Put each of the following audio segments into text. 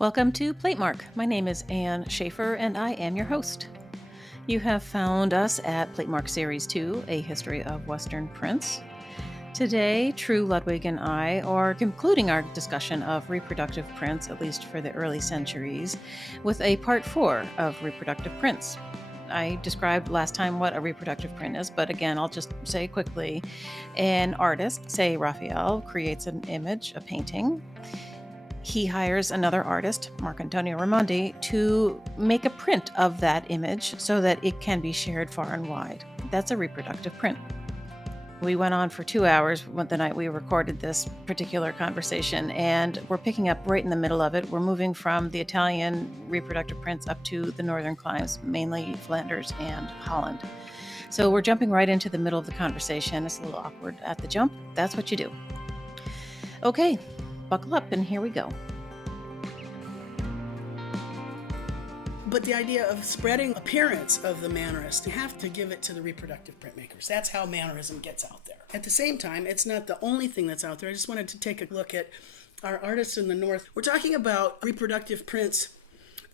Welcome to Platemark. My name is Ann Shafer, and I am your host. You have found us at Platemark Series 2, A History of Western Prints. Today, True, Ludwig, and I are concluding our discussion of reproductive prints, at least for the early centuries, with a part 4 of reproductive prints. I described last time what a reproductive print is, but again, I'll just say quickly. An artist, say Raphael, creates an image, a painting. He hires another artist, Marcantonio Raimondi, to make a print of that image so that it can be shared far and wide. That's a reproductive print. We went on for 2 hours the night we recorded this particular conversation, and we're picking up right in the middle of it. We're moving from the Italian reproductive prints up to the northern climes, mainly Flanders and Holland. So we're jumping right into the middle of the conversation. It's a little awkward at the jump. That's what you do. Okay. Buckle up, and here we go. But the idea of spreading appearance of the mannerist, you have to give it to the reproductive printmakers. That's how mannerism gets out there. At the same time, it's not the only thing that's out there. I just wanted to take a look at our artists in the North. We're talking about reproductive prints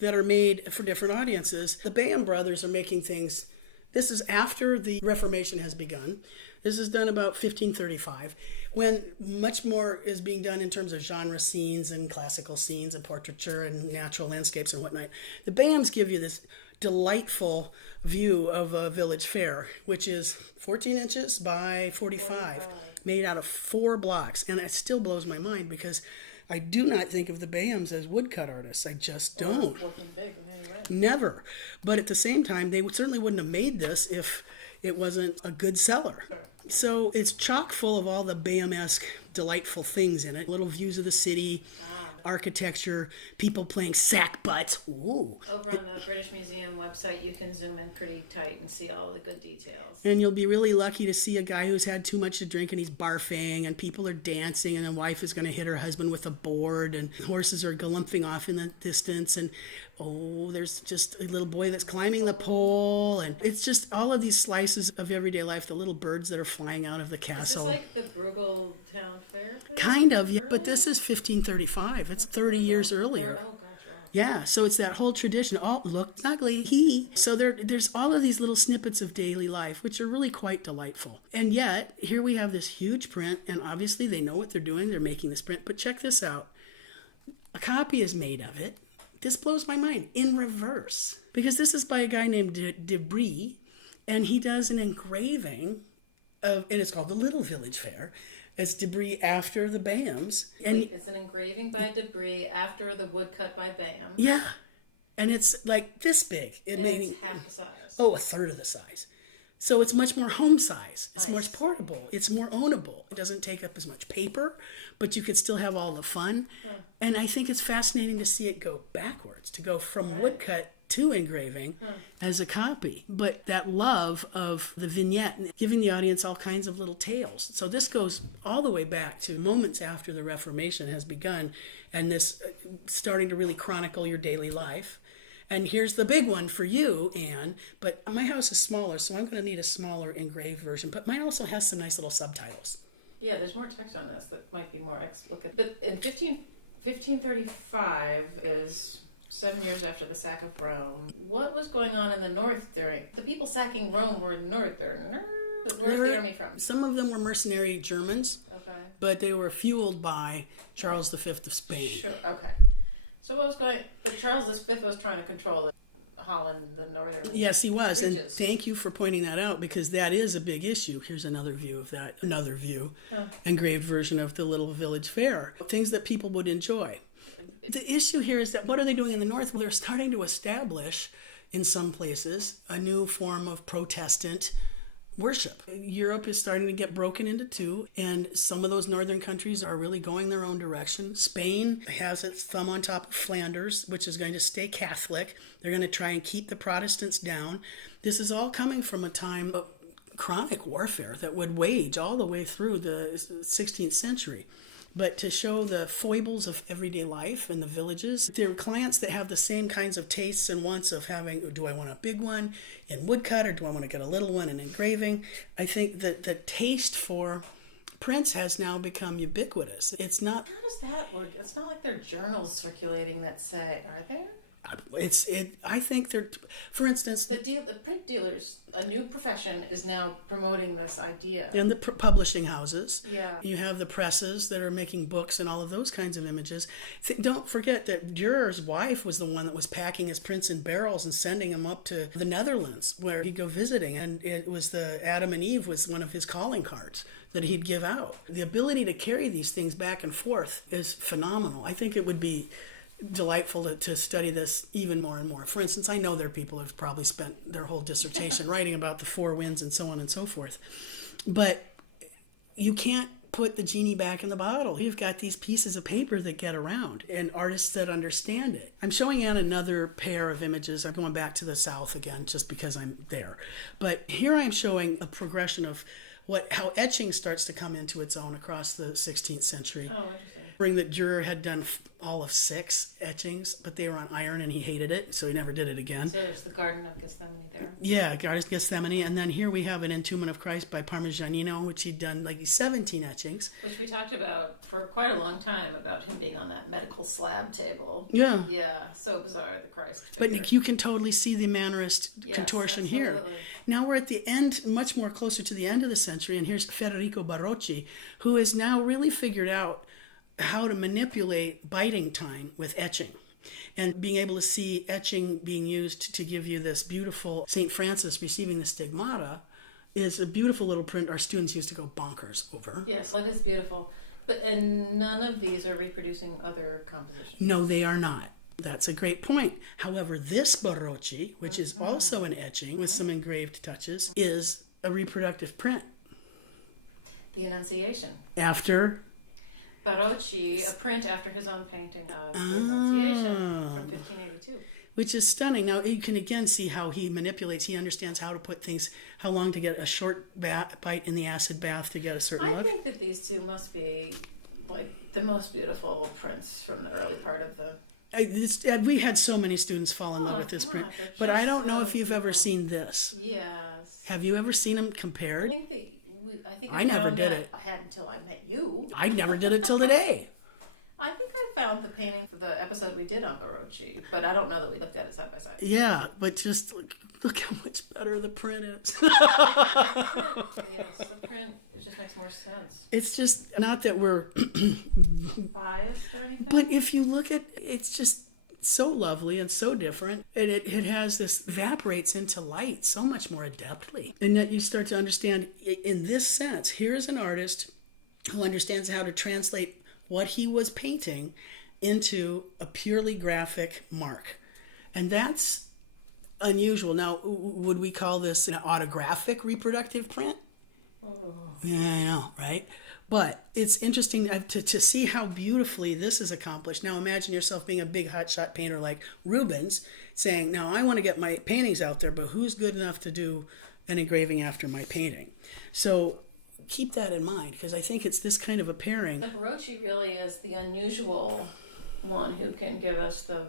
that are made for different audiences. The Bayham brothers are making things. This is after the Reformation has begun. This is done about 1535, when much more is being done in terms of genre scenes and classical scenes and portraiture and natural landscapes and whatnot. The Bayhams give you this delightful view of a village fair, which is 14 inches by 45, made out of 4 blocks. And it still blows my mind because I do not think of the Bayhams as woodcut artists. I just don't. Never. But at the same time, they certainly wouldn't have made this if it wasn't a good seller. So it's chock full of all the Bayham-esque delightful things in it. Little views of the city, architecture, people playing sack butts. Ooh. Over on the British Museum website, you can zoom in pretty tight and see all the good details. And you'll be really lucky to see a guy who's had too much to drink and he's barfing, and people are dancing, and the wife is going to hit her husband with a board, and horses are galumphing off in the distance, and there's just a little boy that's climbing the pole, and it's just all of these slices of everyday life, the little birds that are flying out of the castle. Is this like the Bruegel Town Fair thing? Kind of, yeah, but this is 1535. It's 30 years earlier. Yeah, so it's that whole tradition. Oh, look, ugly. So there's all of these little snippets of daily life, which are really quite delightful. And yet, here we have this huge print, and obviously they know what they're doing. They're making this print. But check this out. A copy is made of it. This blows my mind. In reverse. Because this is by a guy named Debris, and he does an engraving of, and it's called the Little Village Fair. It's Debris after the Bayhams. And it's an engraving by Debris after the woodcut by Bayham. Yeah. And it's like this big. It's half the size. A third of the size. So it's much more home size. It's much portable. It's more ownable. It doesn't take up as much paper, but you could still have all the fun. Yeah. And I think it's fascinating to see it go backwards, to go from woodcut to engraving as a copy. But that love of the vignette, giving the audience all kinds of little tales. So this goes all the way back to moments after the Reformation has begun, and this starting to really chronicle your daily life. And here's the big one for you, Anne. But my house is smaller, so I'm going to need a smaller engraved version. But mine also has some nice little subtitles. Yeah, there's more text on this that might be more explicit. But in 1535 is 7 years after the sack of Rome. What was going on in the north during... The people sacking Rome were northern. Where's the army from? Some of them were mercenary Germans. Okay. But they were fueled by Charles V of Spain. Sure, okay. So what was going... Charles V was trying to control Holland, the northern... Yes, he was. Regions. And thank you for pointing that out, because that is a big issue. Here's another view of that. Another view. Engraved version of the Little Village Fair. Things that people would enjoy. The issue here is that what are they doing in the North? Well, they're starting to establish, in some places, a new form of Protestant worship. Europe is starting to get broken into two, and some of those northern countries are really going their own direction. Spain has its thumb on top of Flanders, which is going to stay Catholic. They're going to try and keep the Protestants down. This is all coming from a time of chronic warfare that would wage all the way through the 16th century. But to show the foibles of everyday life in the villages, there are clients that have the same kinds of tastes and wants of having, do I want a big one in woodcut, or do I want to get a little one in engraving? I think that the taste for Prints has now become ubiquitous. It's not. How does that work? It's not like there are journals circulating that say, are there? I think they're, for instance, The print dealers, a new profession, is now promoting this idea. and the publishing houses. Yeah. You have the presses that are making books and all of those kinds of images. Don't forget that Durer's wife was the one that was packing his prints in barrels and sending them up to the Netherlands where he'd go visiting. And it was the Adam and Eve was one of his calling cards that he'd give out. The ability to carry these things back and forth is phenomenal. I think it would be delightful to study this even more and more. For instance, I know there are people who've probably spent their whole dissertation writing about the four winds and so on and so forth. But you can't put the genie back in the bottle. You've got these pieces of paper that get around and artists that understand it. I'm showing Anne another pair of images. I'm going back to the South again just because I'm there. But here I'm showing a progression of how etching starts to come into its own across the 16th century. Oh, interesting. That Dürer had done all of 6 etchings, but they were on iron and he hated it, so he never did it again. So there's the Garden of Gethsemane there. Yeah, Garden of Gethsemane. And then here we have an Entombment of Christ by Parmigianino, which he'd done like 17 etchings. Which we talked about for quite a long time, about him being on that medical slab table. Yeah. Yeah, so bizarre, the Christ But figure. you can totally see the Mannerist contortion absolutely. here. Now we're at the end, much more closer to the end of the century, and here's Federico Barocci, who has now really figured out how to manipulate biting time with etching and being able to see etching being used to give you this beautiful St. Francis receiving the stigmata is a beautiful little print our students used to go bonkers over. Yes, that is beautiful. And none of these are reproducing other compositions. No, they are not. That's a great point. However, this Barocci, which is also an etching with some engraved touches, is a reproductive print. The Annunciation. After Barocci, a print after his own painting of the Annunciation from 1582. Which is stunning. Now you can again see how he manipulates. He understands how to put things, how long to get a short bite in the acid bath to get a certain I look. think that these two must be like the most beautiful prints from the early part of the... We had so many students fall in love with this print, they're but I just don't know so if you've ever beautiful. seen this. Yes. Have you ever seen them compared? I I never found did that it. I had until I met you. I never did it till today. I think I found the painting for the episode we did on Barocci, but I don't know that we looked at it side by side. Yeah, but just look how much better the print is. Yes, the print it just makes more sense. It's just not that we're, Biased or anything? but if you look at, it's just so lovely and so different. And it has this, evaporates into light so much more adeptly. And that you start to understand, in this sense, here's an artist who understands how to translate what he was painting into a purely graphic mark. And that's unusual. Now, would we call this an autographic reproductive print? Yeah, I know, right? But it's interesting to see how beautifully this is accomplished. Now imagine yourself being a big hotshot painter like Rubens, saying, now I want to get my paintings out there, but who's good enough to do an engraving after my painting? So keep that in mind, because I think it's this kind of a pairing. The Barocci really is the unusual one who can give us the...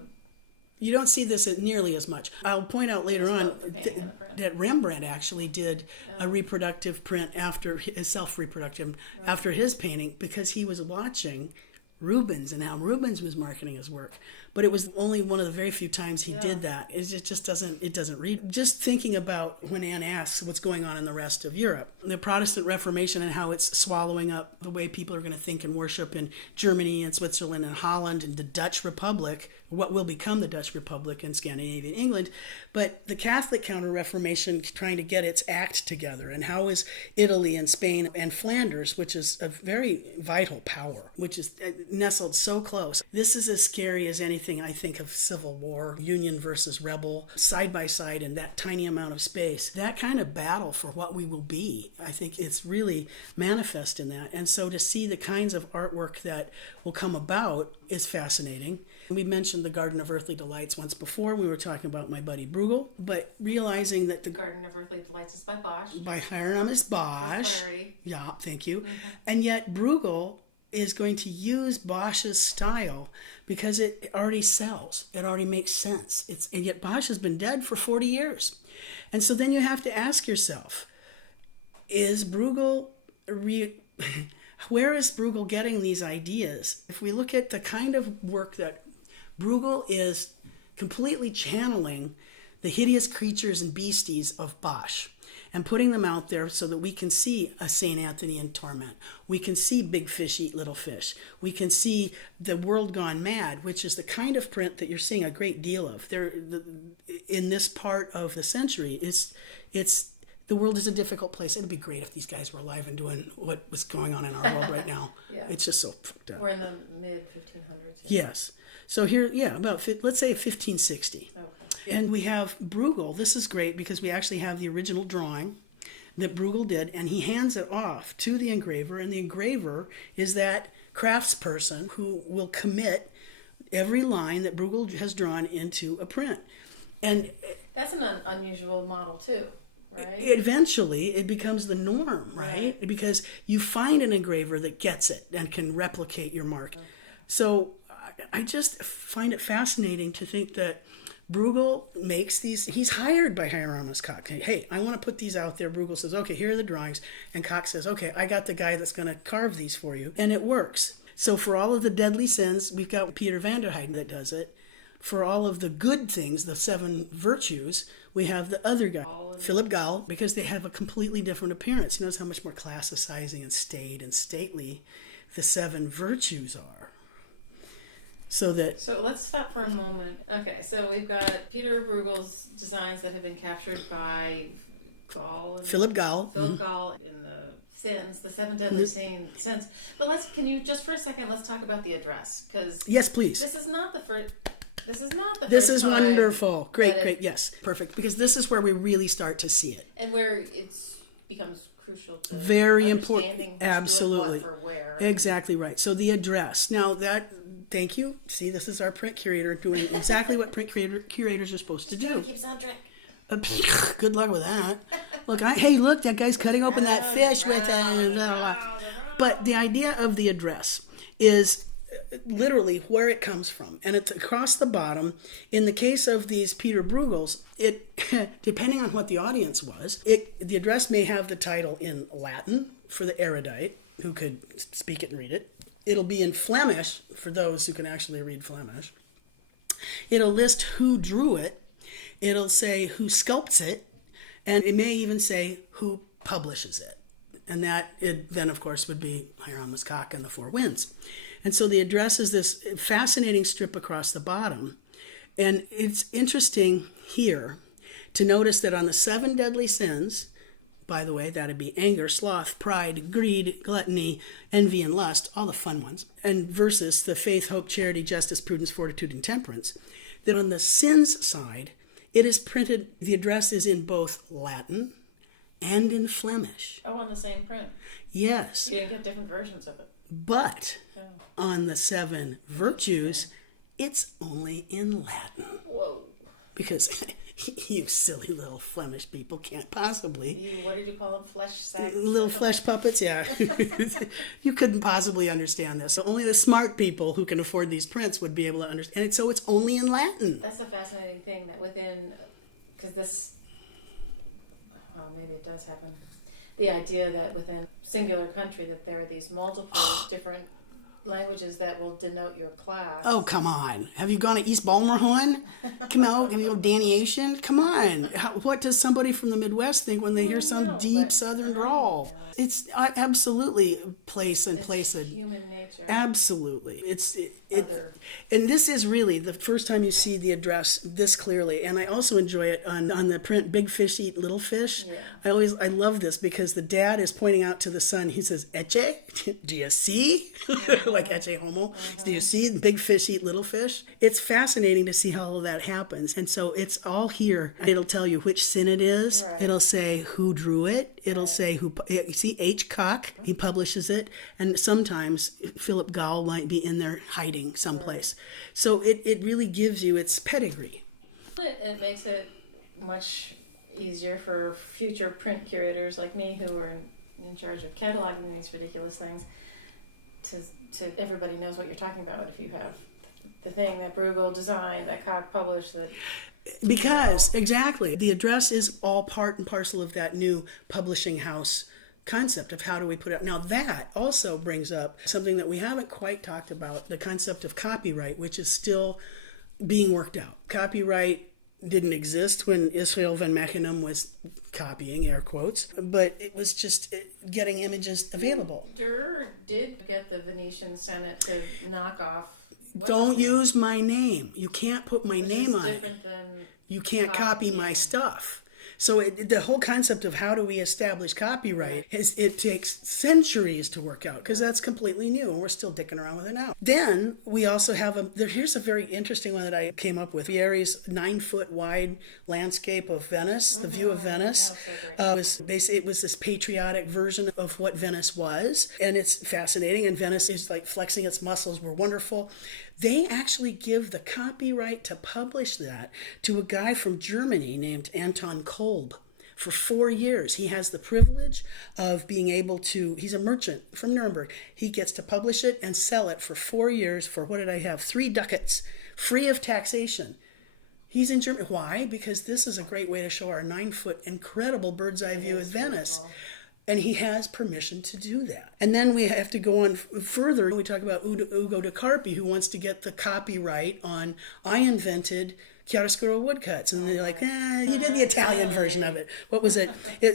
You don't see this nearly as much. I'll point out later on both the painting and the print. that Rembrandt actually did a reproductive print after his self-reproductive after his painting, because he was watching Rubens and how Rubens was marketing his work. But it was only one of the very few times he did that. It just doesn't read. Just thinking about when Anne asks what's going on in the rest of Europe, the Protestant Reformation and how it's swallowing up the way people are going to think and worship in Germany and Switzerland and Holland and the Dutch Republic, what will become the Dutch Republic in Scandinavian England. But the Catholic Counter-Reformation trying to get its act together, and how is Italy and Spain and Flanders, which is a very vital power, which is nestled so close. This is as scary as anything I think of civil war, Union versus rebel, side by side in that tiny amount of space. That kind of battle for what we will be, I think it's really manifest in that. And so to see the kinds of artwork that will come about is fascinating. We mentioned the Garden of Earthly Delights once before. We were talking about my buddy Bruegel, but realizing that the Garden of Earthly Delights is by Bosch. by Hieronymus Bosch. Clarity. Yeah, thank you. And yet Bruegel is going to use Bosch's style because it already sells. It already makes sense. And yet Bosch has been dead for 40 years. And so then you have to ask yourself, is Bruegel Where is Bruegel getting these ideas? If we look at the kind of work that Bruegel is completely channeling the hideous creatures and beasties of Bosch and putting them out there so that we can see a St. Anthony in torment. We can see big fish eat little fish. We can see the world gone mad, which is the kind of print that you're seeing a great deal of. In this part of the century, the world is a difficult place. It'd be great if these guys were alive and doing what was going on in our world right now. Yeah. It's just so fucked up. We're in the mid-1500s. Yes. So here, let's say 1560. Okay. And we have Bruegel. This is great because we actually have the original drawing that Bruegel did, and he hands it off to the engraver, and the engraver is that craftsperson who will commit every line that Bruegel has drawn into a print. And that's an unusual model too, right? Eventually, it becomes the norm, right? Because you find an engraver that gets it and can replicate your mark. Okay. So I just find it fascinating to think that Bruegel makes these. He's hired by Hieronymus Koch. Hey, I want to put these out there. Bruegel says, okay, here are the drawings. And Koch says, okay, I got the guy that's going to carve these for you. And it works. So for all of the deadly sins, we've got Peter van der Heyden that does it. For all of the good things, the 7 virtues, we have the other guy, Philip Gall, because they have a completely different appearance. You notice how much more classicizing and staid and stately the 7 virtues are. So let's stop for a moment. Okay, so we've got Peter Bruegel's designs that have been captured by Philip Gall. Philip Gall in the sins, the 7 deadly sins. But can you just for a second, let's talk about the address, because yes, please. This is not the first. This is wonderful. Great. Yes, perfect. Because this is where we really start to see it, and where it becomes crucial to very important. Absolutely, what for where. Exactly right. So the address. Now that. Thank you. See, this is our print curator doing exactly what print curators are supposed to do. Keeps on track. Good luck with that. Look, look, that guy's cutting open that fish with it. But the idea of the address is literally where it comes from, and it's across the bottom. In the case of these Peter Bruegels, it depending on what the audience was, the address may have the title in Latin for the erudite who could speak it and read it. It'll be in Flemish for those who can actually read Flemish. It'll list who drew it. It'll say who sculpts it. And it may even say who publishes it. And that then, of course, would be Hieronymus Koch and the Four Winds. And so the address is this fascinating strip across the bottom. And it's interesting here to notice that on the 7 deadly sins, by the way, that'd be anger, sloth, pride, greed, gluttony, envy, and lust, all the fun ones, and versus the faith, hope, charity, justice, prudence, fortitude, and temperance. That on the sins side, it is printed, the address is in both Latin and in Flemish. Oh, on the same print? Yes. You didn't get different versions of it. But on the 7 virtues, it's only in Latin. Whoa. Because you silly little Flemish people can't possibly. What did you call them? Flesh sacks? Little flesh puppets, yeah. You couldn't possibly understand this. So only the smart people who can afford these prints would be able to understand. And so it's only in Latin. That's a fascinating thing that because this, maybe it does happen. The idea that within singular country that there are these multiple different languages that will denote your class. Oh, come on. Have you gone to East Balmerhorn? Come on. Have you gone to Danny Ocean? Come on. What does somebody from the Midwest think when they hear some deep Southern drawl? It's absolutely place and human nature. Absolutely. And this is really the first time you see the address this clearly. And I also enjoy it on the print, Big Fish Eat Little Fish. Yeah. I love this because the dad is pointing out to the son, he says, Eche, do you see? Like Eche Homo. Do you see big fish eat little fish? It's fascinating to see how all of that happens. And so it's all here. It'll tell you which sin it is. Right. It'll say who drew it. It'll say who, you see H. Koch, he publishes it. And sometimes Philip Gall might be in there hiding someplace. Right. So it really gives you its pedigree. It makes it much easier for future print curators like me who are in charge of cataloging these ridiculous things to everybody knows what you're talking about if you have the thing that Bruegel designed, that Koch published, that... Because, exactly, the address is all part and parcel of that new publishing house concept of how do we put it out. Now that also brings up something that we haven't quite talked about, the concept of copyright, which is still being worked out. Copyright didn't exist when Israel van Mechenum was copying, air quotes, but it was just getting images available. Durer did get the Venetian Senate to knock off. Don't use my name. You can't put my name on it. You can't copy my stuff. So the whole concept of how do we establish copyright, it takes centuries to work out because that's completely new and we're still dicking around with it now. Then we also have here's a very interesting one that I came up with. Vieri's 9-foot wide landscape of Venice, the view of Venice. It was this patriotic version of what Venice was, and it's fascinating, and Venice is like flexing its muscles. We're wonderful. They actually give the copyright to publish that to a guy from Germany named Anton Kolb for 4 years. He has the privilege of being able to, he's a merchant from Nuremberg. He gets to publish it and sell it for 4 years for, what did I have, 3 ducats, free of taxation. He's in Germany. Why? Because this is a great way to show our 9-foot incredible bird's eye view of Venice. And he has permission to do that. And then we have to go on further. We talk about Ugo de Carpi, who wants to get the copyright on, I invented chiaroscuro woodcuts. And they're like, you did the Italian version of it. What was it?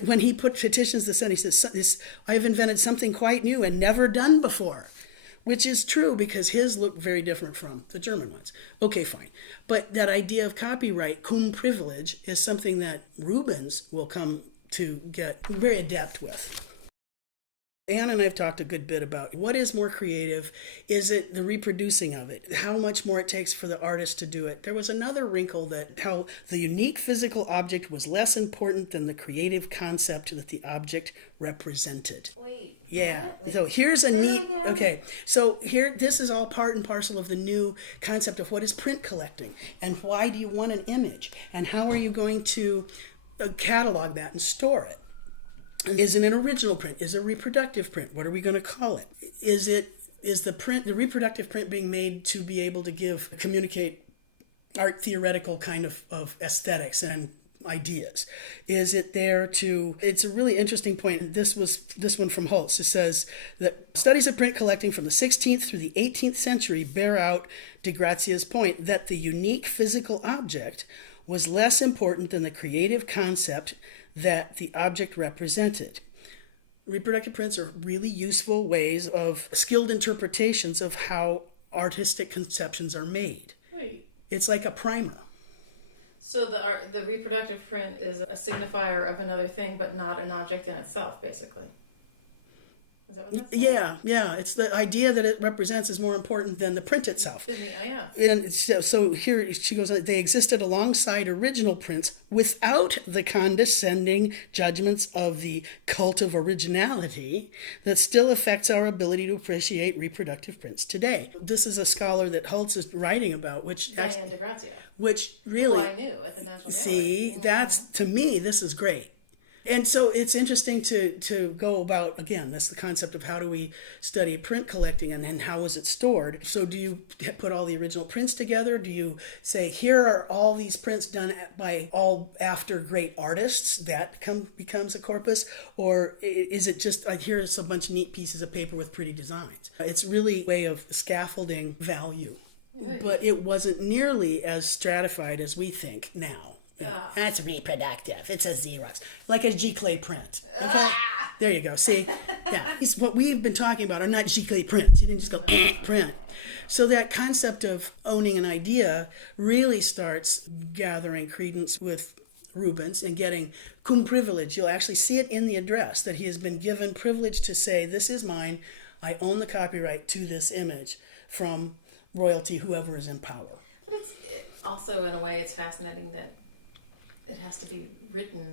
When he petitions the Senate, he says, I have invented something quite new and never done before. Which is true because his look very different from the German ones. Okay, fine. But that idea of copyright, cum privilege, is something that Rubens will come to get very adept with. Anne and I have talked a good bit about what is more creative. Is it the reproducing of it? How much more it takes for the artist to do it? There was another wrinkle that how the unique physical object was less important than the creative concept that the object represented. Wait. Yeah. So here's a neat, okay. So here, this is all part and parcel of the new concept of what is print collecting and why do you want an image and how are you going to catalog that and store it. Is it an original print? Is it a reproductive print? What are we going to call it? Is the reproductive print being made to be able to communicate art theoretical kind of aesthetics and ideas? Is it there to, it's a really interesting point. This one from Holtz. It says that studies of print collecting from the 16th through the 18th century bear out de Grazia's point that the unique physical object was less important than the creative concept that the object represented. Reproductive prints are really useful ways of skilled interpretations of how artistic conceptions are made. Wait. It's like a primer. So the reproductive print is a signifier of another thing, but not an object in itself, basically. Is that what that's Yeah. It's the idea that it represents is more important than the print itself. Yeah. And so here she goes, they existed alongside original prints without the condescending judgments of the cult of originality that still affects our ability to appreciate reproductive prints today. This is a scholar that Holtz is writing about, which Diane de Grazia. Which really, I knew at the National see, Gallery. that's, to me, this is great. And so it's interesting to go about, again, that's the concept of how do we study print collecting and how is it stored. So do you put all the original prints together? Do you say, here are all these prints done by all after great artists? That becomes a corpus? Or is it just, here's a bunch of neat pieces of paper with pretty designs? It's really a way of scaffolding value. But it wasn't nearly as stratified as we think now. That's reproductive. It's a Xerox. Like a giclée print. Okay? There you go. See? Yeah. What we've been talking about are not giclée prints. You didn't just go, print. So that concept of owning an idea really starts gathering credence with Rubens and getting cum privilege. You'll actually see it in the address that he has been given privilege to say, this is mine. I own the copyright to this image from royalty, whoever is in power. But it's also, in a way, it's fascinating that it has to be written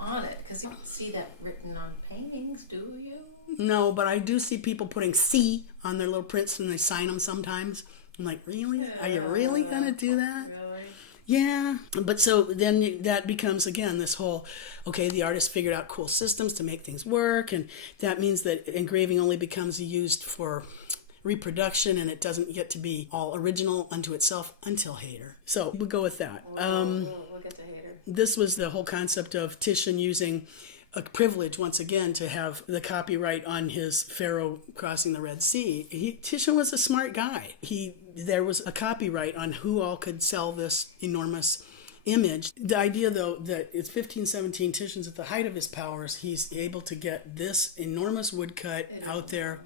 on it, because you don't see that written on paintings, do you? No, but I do see people putting C on their little prints and they sign them sometimes. I'm like, really? Are you really going to do that? Really? Yeah. But so then that becomes, again, this whole, okay, the artist figured out cool systems to make things work, and that means that engraving only becomes used for reproduction, and it doesn't get to be all original unto itself until Hayter. So we'll go with that. We'll get to Hayter. This was the whole concept of Titian using a privilege once again to have the copyright on his Pharaoh crossing the Red Sea. Titian was a smart guy. There was a copyright on who all could sell this enormous image. The idea, though, that it's 1517, Titian's at the height of his powers. He's able to get this enormous woodcut out there.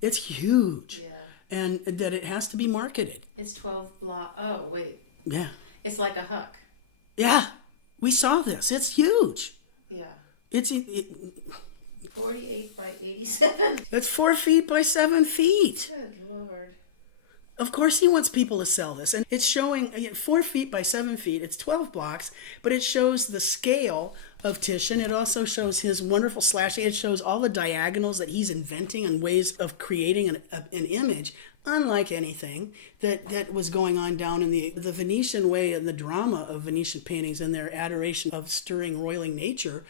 It's huge. Yeah. And that it has to be marketed. It's 12 block. Oh, wait. Yeah. It's like a huck. Yeah. We saw this. It's huge. Yeah. It's 48 by 87. It's 4 feet by 7 feet. Good Lord. Of course he wants people to sell this. And it's showing 4 feet by 7 feet. It's 12 blocks, but it shows the scale of Titian. It also shows his wonderful slashing. It shows all the diagonals that he's inventing and ways of creating an image, unlike anything that was going on down in the Venetian way and the drama of Venetian paintings and their adoration of stirring, roiling nature.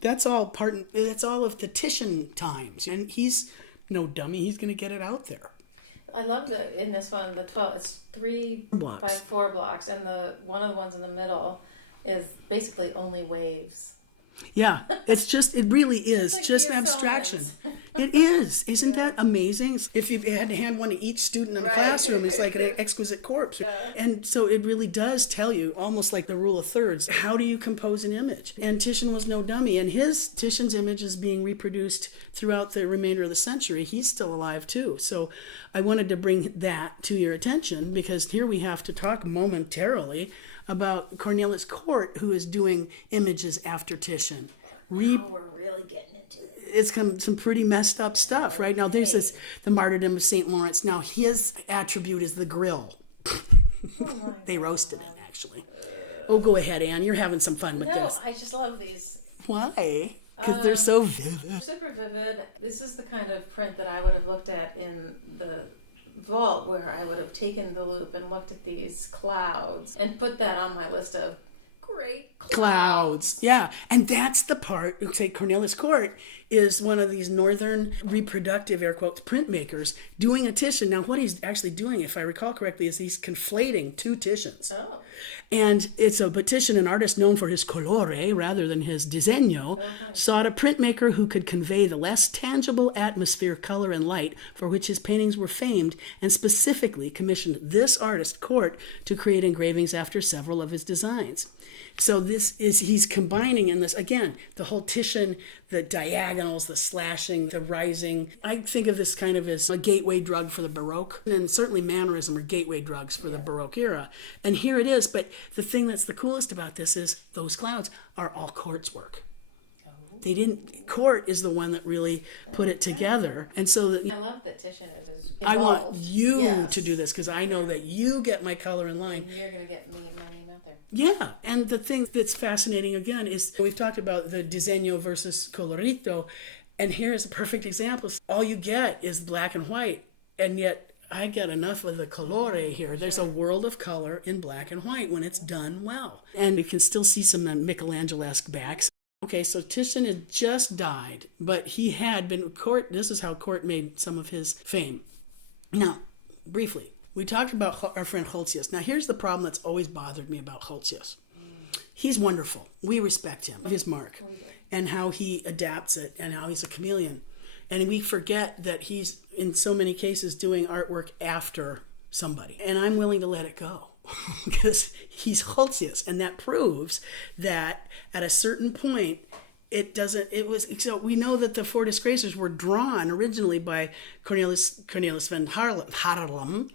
That's all of the Titian times. And he's no dummy. He's going to get it out there. I love in this one, the 12, it's 3 blocks by 4 blocks, and one of the ones in the middle is basically only waves. Yeah, it really is like just an abstraction. It is. Isn't that amazing? If you had to hand one to each student in the classroom, it's like an exquisite corpse. Yeah. And so it really does tell you, almost like the rule of thirds, how do you compose an image? And Titian was no dummy. And Titian's image is being reproduced throughout the remainder of the century. He's still alive too. So I wanted to bring that to your attention, because here we have to talk momentarily about Cornelis Cort, who is doing images after Titian. We're really getting into it. It's some pretty messed up stuff. Right now, there's the martyrdom of St. Lawrence. Now, his attribute is the grill. They roasted him, actually. Oh, go ahead, Anne. You're having some fun with this. No, I just love these. Why? Because they're so vivid. Super vivid. This is the kind of print that I would have looked at in the vault, where I would have taken the loop and looked at these clouds and put that on my list of great clouds. Yeah, and that's the part. Say Cornelis Cort is one of these northern reproductive, air quotes, printmakers doing a Titian. Now, what he's actually doing, if I recall correctly, is he's conflating two Titians. Oh. And but Titian, an artist known for his colore rather than his disegno, sought a printmaker who could convey the less tangible atmosphere, color, and light for which his paintings were famed, and specifically commissioned this artist, Cort, to create engravings after several of his designs. So he's combining in this, again, the whole Titian, the diagonals, the slashing, the rising. I think of this kind of as a gateway drug for the Baroque, and certainly Mannerism are gateway drugs for the Baroque era. And here it is, but the thing that's the coolest about this is those clouds are all Cort's work. Cort is the one that really put it together. And so I love that Titian is involved. I want you to do this, because I know that you get my color in line. And you're going to get my name out there. Yeah, and the thing that's fascinating, again, is we've talked about the disegno versus colorito, and here's a perfect example. All you get is black and white, and yet I get enough of the colore here. There's a world of color in black and white when it's done well. And you can still see some Michelangelo-esque backs. Okay, so Titian had just died, but he had been this is how Cort made some of his fame. Now, briefly, we talked about our friend Holtzius. Now, here's the problem that's always bothered me about Holtzius. He's wonderful. We respect him, his mark, and how he adapts it, and how he's a chameleon. And we forget that he's, in so many cases, doing artwork after somebody. And I'm willing to let it go, because he's Holtzius. And that proves that at a certain point, so we know that the Four Disgracers were drawn originally by Cornelis van Haarlem,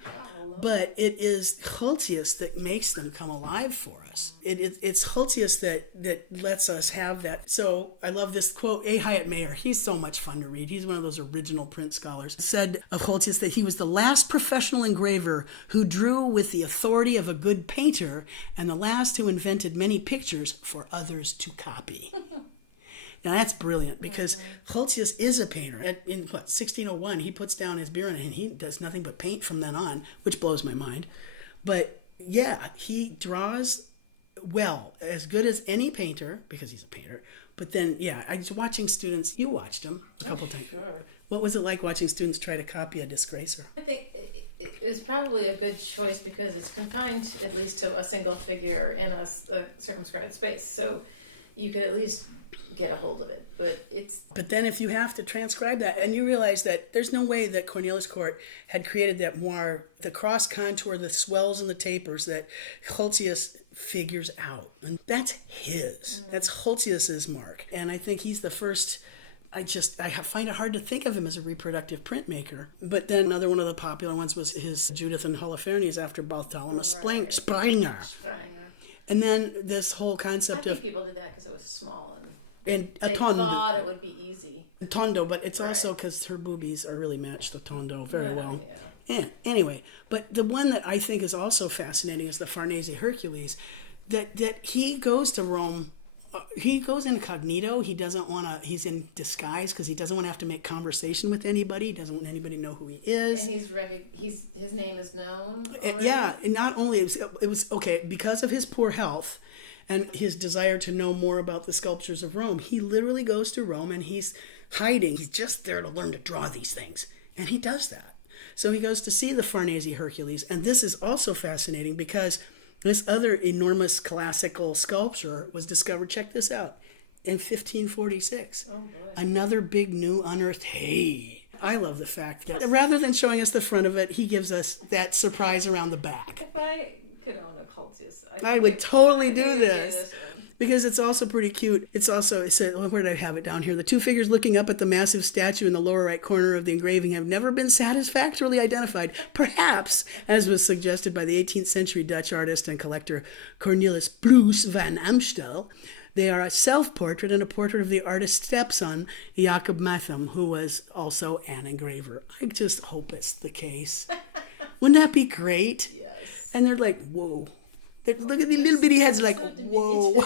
but it is Holtzius that makes them come alive for us. It's Holtzius that lets us have that. So I love this quote. A. Hyatt Mayer, he's so much fun to read. He's one of those original print scholars, said of Holtzius that he was the last professional engraver who drew with the authority of a good painter, and the last who invented many pictures for others to copy. Now that's brilliant, because Holtzius is a painter. In 1601, he puts down his Buren and he does nothing but paint from then on, which blows my mind. But yeah, he draws well, as good as any painter, because he's a painter. But then, yeah, I was watching students. You watched them a couple times. Sure. What was it like watching students try to copy a disgracer? I think it was probably a good choice, because it's confined at least to a single figure in a circumscribed space. So you could at least get a hold of it. But then if you have to transcribe that, and you realize that there's no way that Cornelis Cort had created that moire, the cross contour, the swells and the tapers that Holtzius figures out. And that's his. That's Holtzius's mark. And I think he's the first. I find it hard to think of him as a reproductive printmaker. But then another one of the popular ones was his Judith and Holofernes after Bartholomew Springer. And then this whole concept of people did that because it was small and a they tondo. thought it would be easy. Tondo, but it's also because her boobies are really matched the tondo very well. Yeah. Anyway, but the one that I think is also fascinating is the Farnese Hercules. That he goes to Rome. He goes incognito. He doesn't want to. He's in disguise because he doesn't want to have to make conversation with anybody. He doesn't want anybody to know who he is. And he's ready. His name is known. Yeah, and not only it was okay because of his poor health and his desire to know more about the sculptures of Rome. He literally goes to Rome and he's hiding. He's just there to learn to draw these things, and he does that. So he goes to see the Farnese Hercules, and this is also fascinating because this other enormous classical sculpture was discovered, check this out, in 1546. Oh boy. Another big new unearthed, hey. I love the fact that rather than showing us the front of it, he gives us that surprise around the back. If I could own a cultist, I would totally do this. Because it's also pretty cute. It's also, it said, where did I have it down here? The two figures looking up at the massive statue in the lower right corner of the engraving have never been satisfactorily identified. Perhaps, as was suggested by the 18th century Dutch artist and collector Cornelis Bruce van Amstel, they are a self-portrait and a portrait of the artist's stepson, Jacob Matham, who was also an engraver. I just hope it's the case. Wouldn't that be great? Yes. And they're like, whoa. Look at the little bitty heads, like, whoa.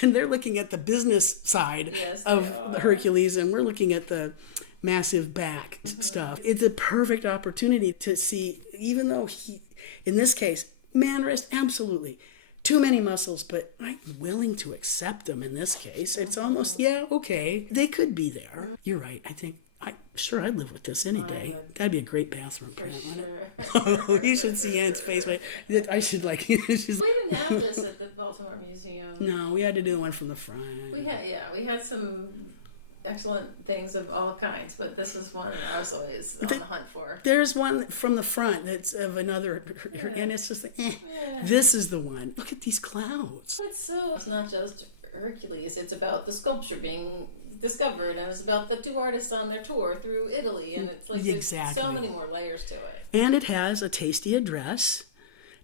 And they're looking at the business side of Hercules, and we're looking at the massive back stuff. It's a perfect opportunity to see, even though he, in this case, Mannerist, absolutely. Too many muscles, but I'm willing to accept them in this case. It's almost, yeah, okay. They could be there. You're right. I think, I'd live with this any day. That'd be a great bathroom print, wouldn't it? Oh, you should see Anne's face. I should like. We didn't have this at the Baltimore Museum. No, we had to do one from the front. We had some excellent things of all kinds, but this is one that I was always on the hunt for. There's one from the front that's of another, and it's just like, This is the one. Look at these clouds. It's not just Hercules. It's about the sculpture being discovered, and it's about the two artists on their tour through Italy, and it's like there's so many more layers to it. And it has a tasty address,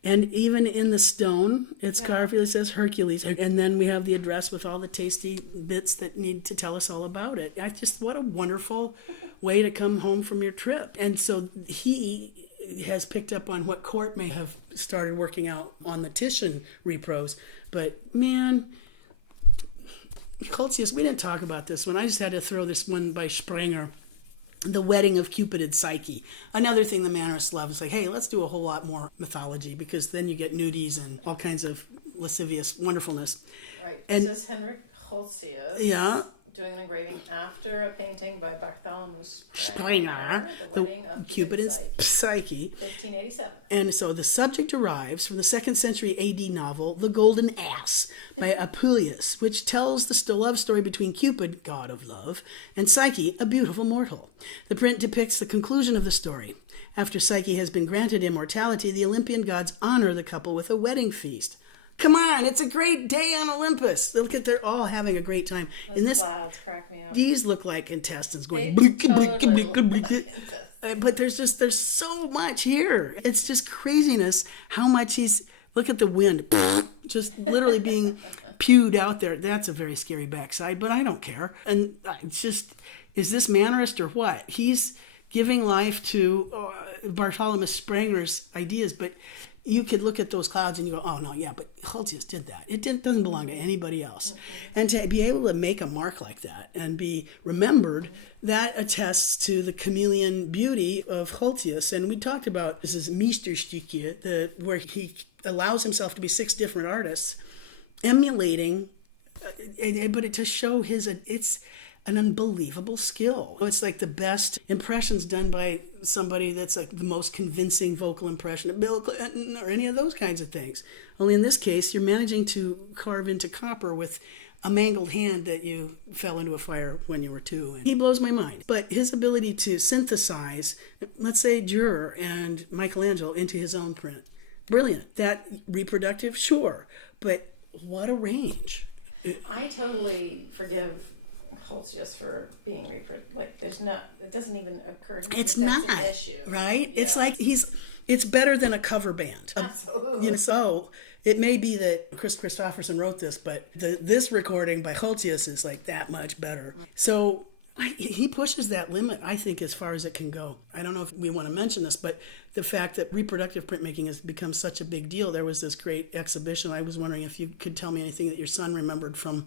and even in the stone, it's carved, it says Hercules, and then we have the address with all the tasty bits that need to tell us all about it. What a wonderful way to come home from your trip. And so he has picked up on what Cort may have started working out on the Titian repros, but man, Holtzius, we didn't talk about this one. I just had to throw this one by Springer, The Wedding of Cupid and Psyche. Another thing the Mannerists love is like, hey, let's do a whole lot more mythology, because then you get nudies and all kinds of lascivious wonderfulness. Right. And this is Henrik Holtzius. Yeah. Doing an engraving after a painting by Bartholomew Springer, The Cupid and Psyche, 1587. And so the subject derives from the 2nd century AD novel The Golden Ass by Apuleius, which tells the love story between Cupid, god of love, and Psyche, a beautiful mortal. The print depicts the conclusion of the story. After Psyche has been granted immortality, the Olympian gods honor the couple with a wedding feast. Come on, it's a great day on Olympus. Look at, they're all having a great time. Those clouds crack me up. These look like intestines going bleak, bleak, bleak, bleak. But there's so much here. It's just craziness how much look at the wind, just literally being pewed out there. That's a very scary backside, but I don't care. And it's just, is this Mannerist or what? He's giving life to Bartholomew Springer's ideas, but you could look at those clouds and you go, oh, no, yeah, but Holtzius did that. It doesn't belong to anybody else. Mm-hmm. And to be able to make a mark like that and be remembered, that attests to the chameleon beauty of Holtzius. And we talked about, this is Meisterstücke, where he allows himself to be 6 different artists, emulating, but to show it's an unbelievable skill. It's like the best impressions done by somebody that's like the most convincing vocal impression of Bill Clinton or any of those kinds of things. Only in this case, you're managing to carve into copper with a mangled hand that you fell into a fire when you were 2. And he blows my mind. But his ability to synthesize, let's say Dürer and Michelangelo into his own print, brilliant. That reproductive, sure, but what a range. I totally forgive Holtz just for being like there's not, it doesn't even occur to me. It's that's not an issue. Right. Yeah. It's like it's better than a cover band. Absolutely. So it may be that Chris Christopherson wrote this, but this recording by Holtzius is like that much better. So he pushes that limit, I think, as far as it can go. I don't know if we want to mention this, but the fact that reproductive printmaking has become such a big deal. There was this great exhibition. I was wondering if you could tell me anything that your son remembered from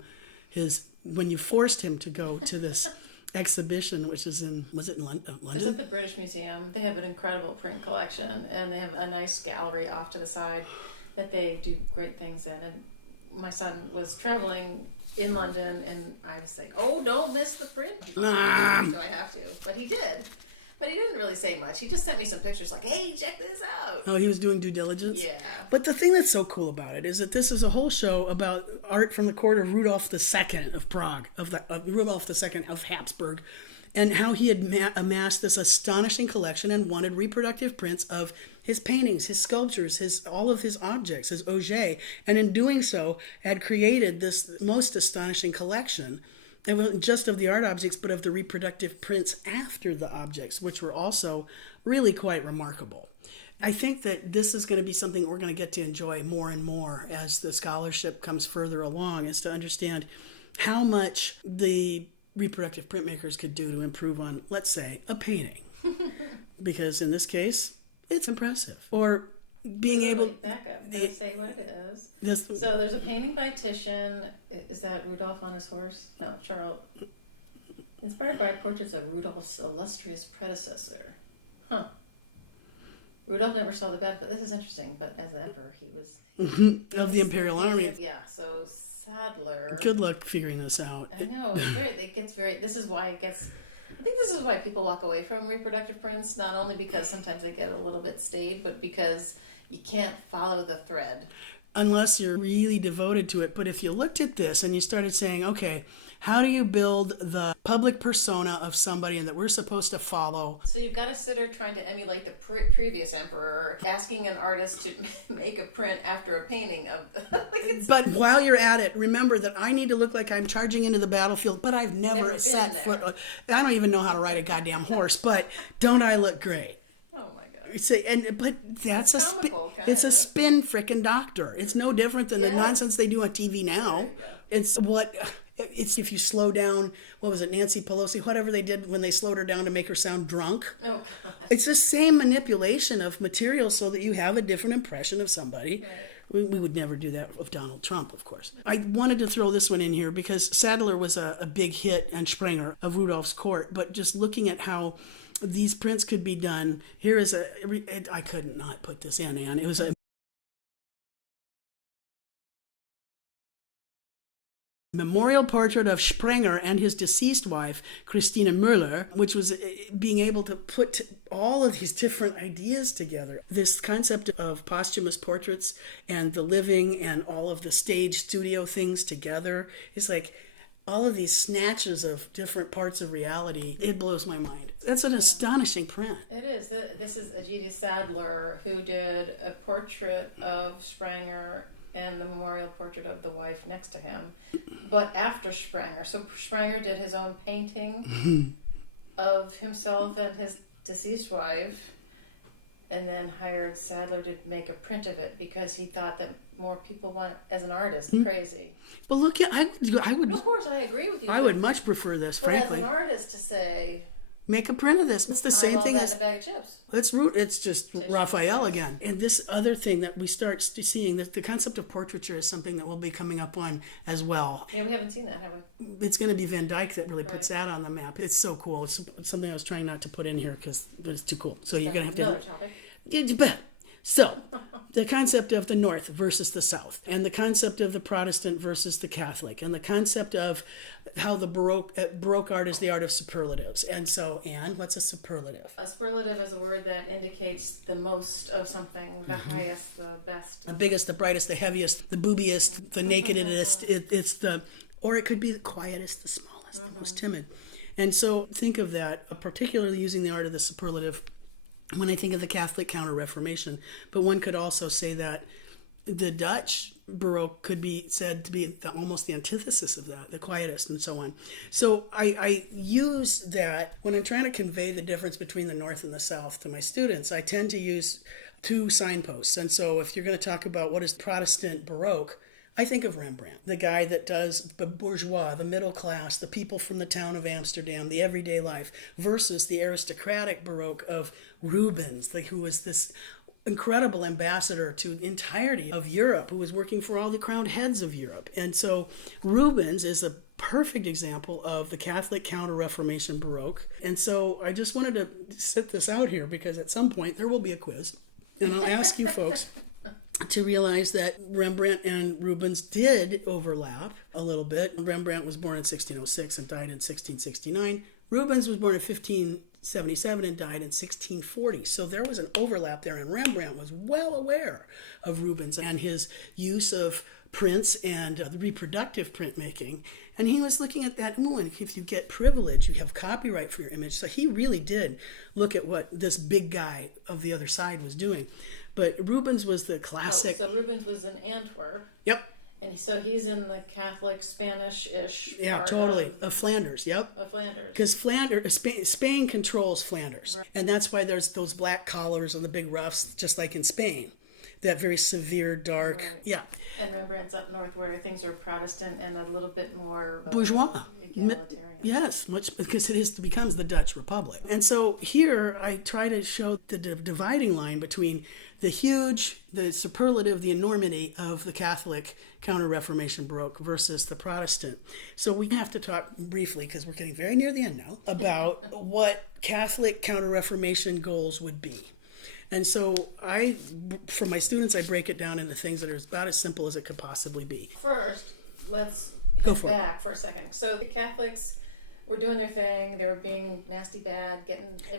when you forced him to go to this exhibition, which is was it in London? It's at the British Museum. They have an incredible print collection, and they have a nice gallery off to the side that they do great things in. And my son was traveling in London, and I was like, "Oh, don't miss the print." So I have to, but he did. But he didn't really say much. He just sent me some pictures like, "Hey, check this out." Oh, he was doing due diligence? Yeah. But the thing that's so cool about it is that this is a whole show about art from the court of Rudolf II of Prague, of Rudolf II of Habsburg, and how he had amassed this astonishing collection and wanted reproductive prints of his paintings, his sculptures, all of his objects, his objets, and in doing so had created this most astonishing collection. It wasn't just of the art objects, but of the reproductive prints after the objects, which were also really quite remarkable. I think that this is going to be something we're going to get to enjoy more and more as the scholarship comes further along, is to understand how much the reproductive printmakers could do to improve on, let's say, a painting. Because in this case, it's impressive. Or being able... Back up. Say what it is. So there's a painting by Titian. Is that Rudolph on his horse? No, Charles. Inspired by portraits of Rudolph's illustrious predecessor. Huh. Rudolph never saw the benefit. This is interesting, but as ever, he was... of the Imperial Army. Yeah, so Sadler... Good luck figuring this out. I know. It gets very... This is why it gets... I think this is why people walk away from reproductive prints, not only because sometimes they get a little bit staid, but because you can't follow the thread. Unless you're really devoted to it. But if you looked at this and you started saying, okay, how do you build the public persona of somebody and that we're supposed to follow? So you've got a sitter trying to emulate the previous emperor, asking an artist to make a print after a painting of... But while you're at it, remember that I need to look like I'm charging into the battlefield, but I've never set foot... I don't even know how to ride a goddamn horse, but don't I look great? But that's it's a spin frickin' doctor. It's no different than the nonsense they do on TV now. It's if you slow down, what was it, Nancy Pelosi, whatever they did when they slowed her down to make her sound drunk. Oh, God. It's the same manipulation of material so that you have a different impression of somebody. Right. We would never do that of Donald Trump, of course. I wanted to throw this one in here because Sadler was a big hit and Sprenger of Rudolph's court, but just looking at how these prints could be done. Here is I couldn't not put this in, Anne. It was a memorial portrait of Sprenger and his deceased wife, Christina Müller, which was being able to put all of these different ideas together. This concept of posthumous portraits and the living and all of the stage studio things together is like all of these snatches of different parts of reality. It blows my mind. That's an astonishing print. It is. This is Ajita Sadler, who did a portrait of Sprenger and the memorial portrait of the wife next to him, but after Sprenger. So Sprenger did his own painting of himself and his deceased wife, and then hired Sadler to make a print of it because he thought that more people want, as an artist, crazy. But look, I would. Of course, I agree with you. I would much prefer this, frankly. As an artist, to say, make a print of this. It's the same thing as a bag of chips. It's just Raphael again. And this other thing that we start seeing, that the concept of portraiture is something that will be coming up on as well. Yeah, we haven't seen that, have we? It's going to be Van Dyke that really puts that on the map. It's so cool. It's something I was trying not to put in here because it's too cool. So you're going to have to... Topic. So, the concept of the North versus the South, and the concept of the Protestant versus the Catholic, and the concept of how the Baroque art is the art of superlatives. And so, Anne, what's a superlative? A superlative is a word that indicates the most of something, the highest, the best. The biggest, the brightest, the heaviest, the boobiest, the nakedest. It's the or it could be the quietest, the smallest, the most timid. And so think of that, particularly using the art of the superlative when I think of the Catholic Counter-Reformation. But one could also say that the Dutch Baroque could be said to be almost the antithesis of that, the quietest and so on. So I use that when I'm trying to convey the difference between the North and the South to my students. I tend to use two signposts. And so if you're going to talk about what is Protestant Baroque, I think of Rembrandt, the guy that does the bourgeois, the middle class, the people from the town of Amsterdam, the everyday life, versus the aristocratic Baroque of Rubens, who was this incredible ambassador to the entirety of Europe, who was working for all the crowned heads of Europe. And so Rubens is a perfect example of the Catholic Counter-Reformation Baroque. And so I just wanted to set this out here because at some point there will be a quiz, and I'll ask you folks to realize that Rembrandt and Rubens did overlap a little bit. Rembrandt was born in 1606 and died in 1669. Rubens was born in 1577 and died in 1640. So there was an overlap there, and Rembrandt was well aware of Rubens and his use of prints and the reproductive printmaking. And he was looking at that, and if you get privilege, you have copyright for your image. So he really did look at what this big guy of the other side was doing. But Rubens was the classic. So Rubens was in Antwerp. Yep. And so he's in the Catholic Spanish-ish. Yeah, totally. Of Flanders. Yep. Of Flanders. Because Spain controls Flanders, right. And that's why there's those black collars and the big ruffs, just like in Spain. That very severe, dark. Right. Yeah. And Rembrandt's up north where things are Protestant and a little bit more bourgeois. Egalitarian. Yes, much because becomes the Dutch Republic. And so here I try to show the dividing line between the huge, the superlative, the enormity of the Catholic Counter-Reformation Baroque versus the Protestant. So we have to talk briefly, because we're getting very near the end now, about what Catholic Counter-Reformation goals would be. And so for my students, I break it down into things that are about as simple as it could possibly be. First, let's go head for back for a second. So the Catholics were doing their thing. They were being nasty bad,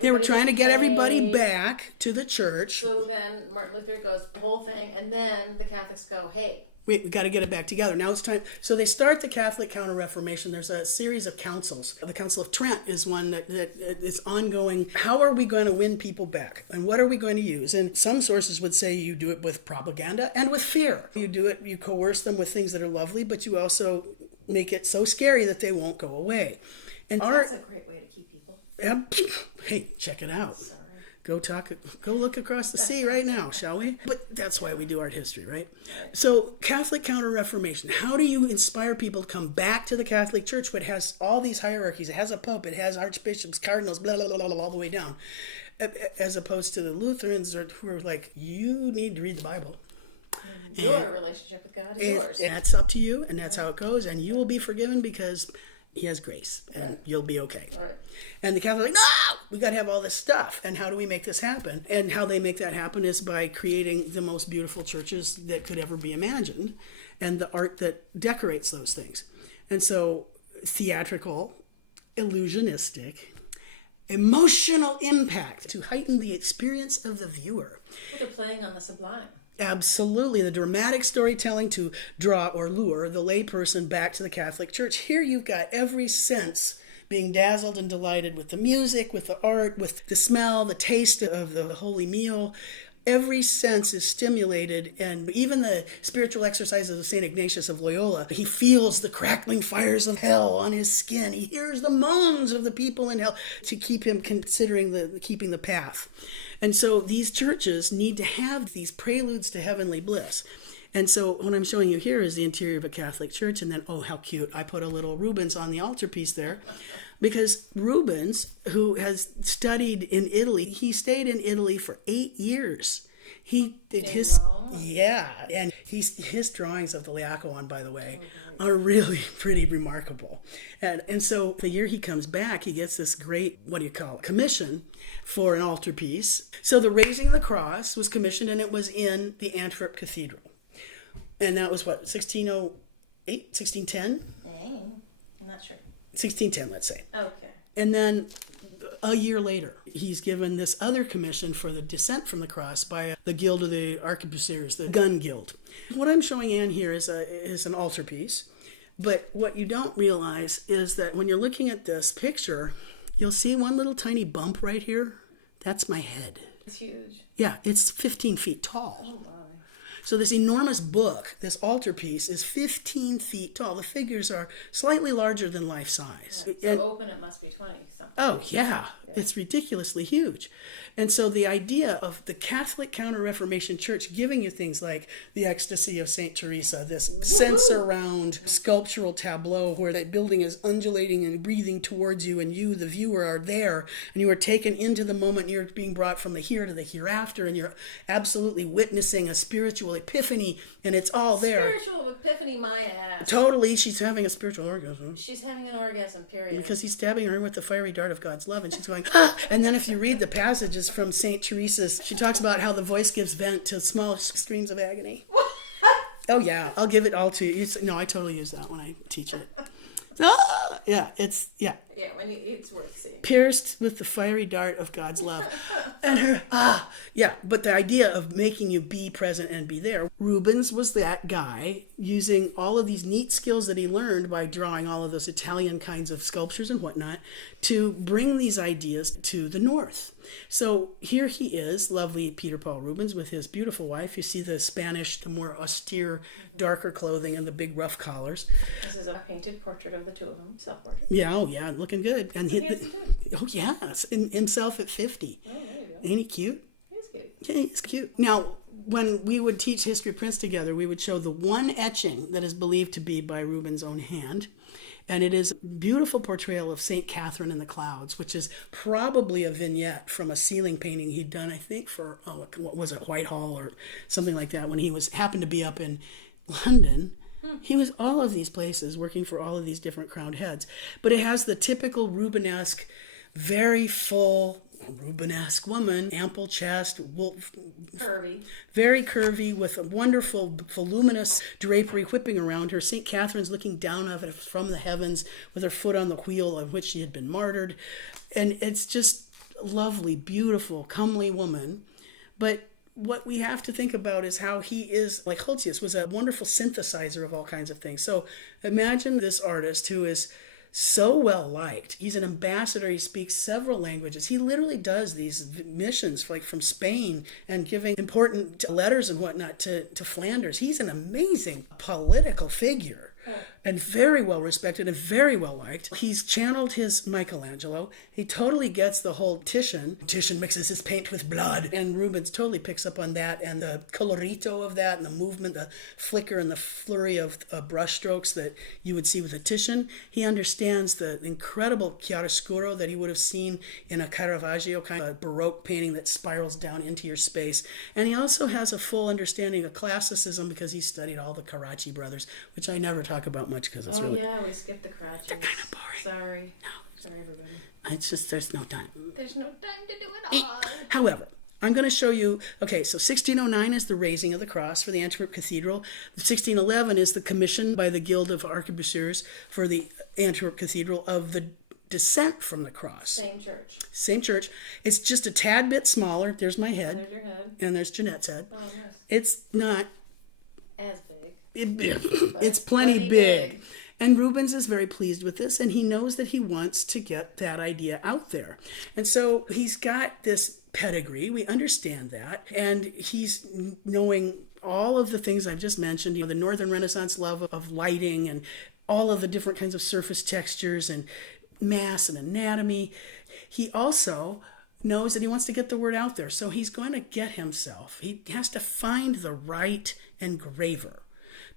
They were trying to get everybody back to the church. So then Martin Luther goes the whole thing, and then the Catholics go, hey, we got to get it back together. Now it's time. So they start the Catholic Counter-Reformation. There's a series of councils. The Council of Trent is one that is ongoing. How are we going to win people back? And what are we going to use? And some sources would say you do it with propaganda and with fear. You do it, you coerce them with things that are lovely, but you also make it so scary that they won't go away. And that's a great way to keep people. Hey, check it out. Go look across the sea right now, shall we? But that's why we do art history, right? So Catholic Counter-Reformation, how do you inspire people to come back to the Catholic Church, which has all these hierarchies? It has a pope, it has archbishops, cardinals, blah, blah, blah, blah, all the way down. As opposed to the Lutherans who are like, you need to read the Bible. Your relationship with God is yours. And that's up to you, and that's how it goes, and you will be forgiven because he has grace, and you'll be okay. Right. And the Catholics are like, no, we got to have all this stuff. And how do we make this happen? And how they make that happen is by creating the most beautiful churches that could ever be imagined, and the art that decorates those things. And so theatrical, illusionistic, emotional impact to heighten the experience of the viewer. They're playing on the sublime. Absolutely. The dramatic storytelling to draw or lure the layperson back to the Catholic Church. Here you've got every sense being dazzled and delighted with the music, with the art, with the smell, the taste of the holy meal. Every sense is stimulated, and even the spiritual exercises of St. Ignatius of Loyola, he feels the crackling fires of hell on his skin. He hears the moans of the people in hell to keep him considering keeping the path. And so these churches need to have these preludes to heavenly bliss. And so what I'm showing you here is the interior of a Catholic church. And then, oh, how cute. I put a little Rubens on the altarpiece there. Because Rubens, who has studied in Italy, he stayed in Italy for 8 years. And his drawings of the Laocoon, by the way, are really pretty remarkable. And so the year he comes back, he gets this great, commission for an altarpiece. So the Raising of the Cross was commissioned, and it was in the Antwerp Cathedral. And that was 1608, 1610? I'm not sure. 1610, let's say. Okay. And then a year later, he's given this other commission for the Descent from the Cross by the Guild of the Arquebusiers, the Gun Guild. What I'm showing Anne here is an altarpiece. But what you don't realize is that when you're looking at this picture, you'll see one little tiny bump right here. That's my head. It's huge. Yeah, it's 15 feet tall. Oh my. So this enormous book, this altarpiece, is 15 feet tall. The figures are slightly larger than life size. So And, open it must be 20 something. oh, yeah. It's ridiculously huge. And so the idea of the Catholic Counter-Reformation Church giving you things like the Ecstasy of St. Teresa, this sense-around sculptural tableau where that building is undulating and breathing towards you, and you, the viewer, are there, and you are taken into the moment. You're being brought from the here to the hereafter, and you're absolutely witnessing a spiritual epiphany, and it's all there. Spiritual epiphany, my ass. Totally, she's having a spiritual orgasm. She's having an orgasm, period. Because he's stabbing her with the fiery dart of God's love, and she's going, ah! And then if you read the passages from St. Teresa's, she talks about how the voice gives vent to small screams of agony. Oh, yeah, I'll give it all to you. No, I totally use that when I teach it. Ah! Yeah, yeah. Yeah, it's worth seeing. Pierced with the fiery dart of God's love. And her, yeah, but the idea of making you be present and be there. Rubens was that guy using all of these neat skills that he learned by drawing all of those Italian kinds of sculptures and whatnot to bring these ideas to the North. So here he is, lovely Peter Paul Rubens with his beautiful wife. You see the Spanish, the more austere, darker clothing and the big rough collars. This is a painted portrait of the two of them, self-portrait. Yeah, oh yeah, looking good. And oh yeah, himself at 50. Oh, there you go. Ain't he cute? He's cute. Yeah, he's cute. Now, when we would teach History of Prints together, we would show the one etching that is believed to be by Rubens' own hand. And it is a beautiful portrayal of St. Catherine in the Clouds, which is probably a vignette from a ceiling painting he'd done, I think, for, what was it, Whitehall or something like that, when he happened to be up in London. He was all of these places working for all of these different crowned heads. But it has the typical Rubenesque, very full, Rubenesque woman, ample chest, Curvy. very curvy, with a wonderful, voluminous drapery whipping around her. St. Catherine's looking down at it from the heavens with her foot on the wheel on which she had been martyred. And it's just a lovely, beautiful, comely woman. But what we have to think about is how he is, like Holzius, was a wonderful synthesizer of all kinds of things. So imagine this artist who is so well liked. He's an ambassador. He speaks several languages. He literally does these missions like from Spain and giving important letters and whatnot to Flanders. He's an amazing political figure and very well respected and very well liked. He's channeled his Michelangelo. He totally gets the whole Titian. Titian mixes his paint with blood, and Rubens totally picks up on that and the colorito of that and the movement, the flicker and the flurry of brush strokes that you would see with a Titian. He understands the incredible chiaroscuro that he would have seen in a Caravaggio kind of Baroque painting that spirals down into your space. And he also has a full understanding of classicism because he studied all the Carracci brothers, which I never talk about much because it's really... yeah, we skipped the Carracci. They're kind of boring. Sorry. No. Sorry, everybody. It's just there's no time. There's no time to do it all. However, I'm going to show you, okay, so 1609 is the raising of the cross for the Antwerp Cathedral. 1611 is the commission by the Guild of Arquebusiers for the Antwerp Cathedral of the descent from the cross. Same church. Same church. It's just a tad bit smaller. There's my head. There's your head. And there's Jeanette's head. Oh, nice. It's not... As big. It's plenty big. And Rubens is very pleased with this, and he knows that he wants to get that idea out there. And so he's got this pedigree. We understand that. And he's knowing all of the things I've just mentioned, the Northern Renaissance love of lighting and all of the different kinds of surface textures and mass and anatomy. He also knows that he wants to get the word out there. So he's going to get himself. He has to find the right engraver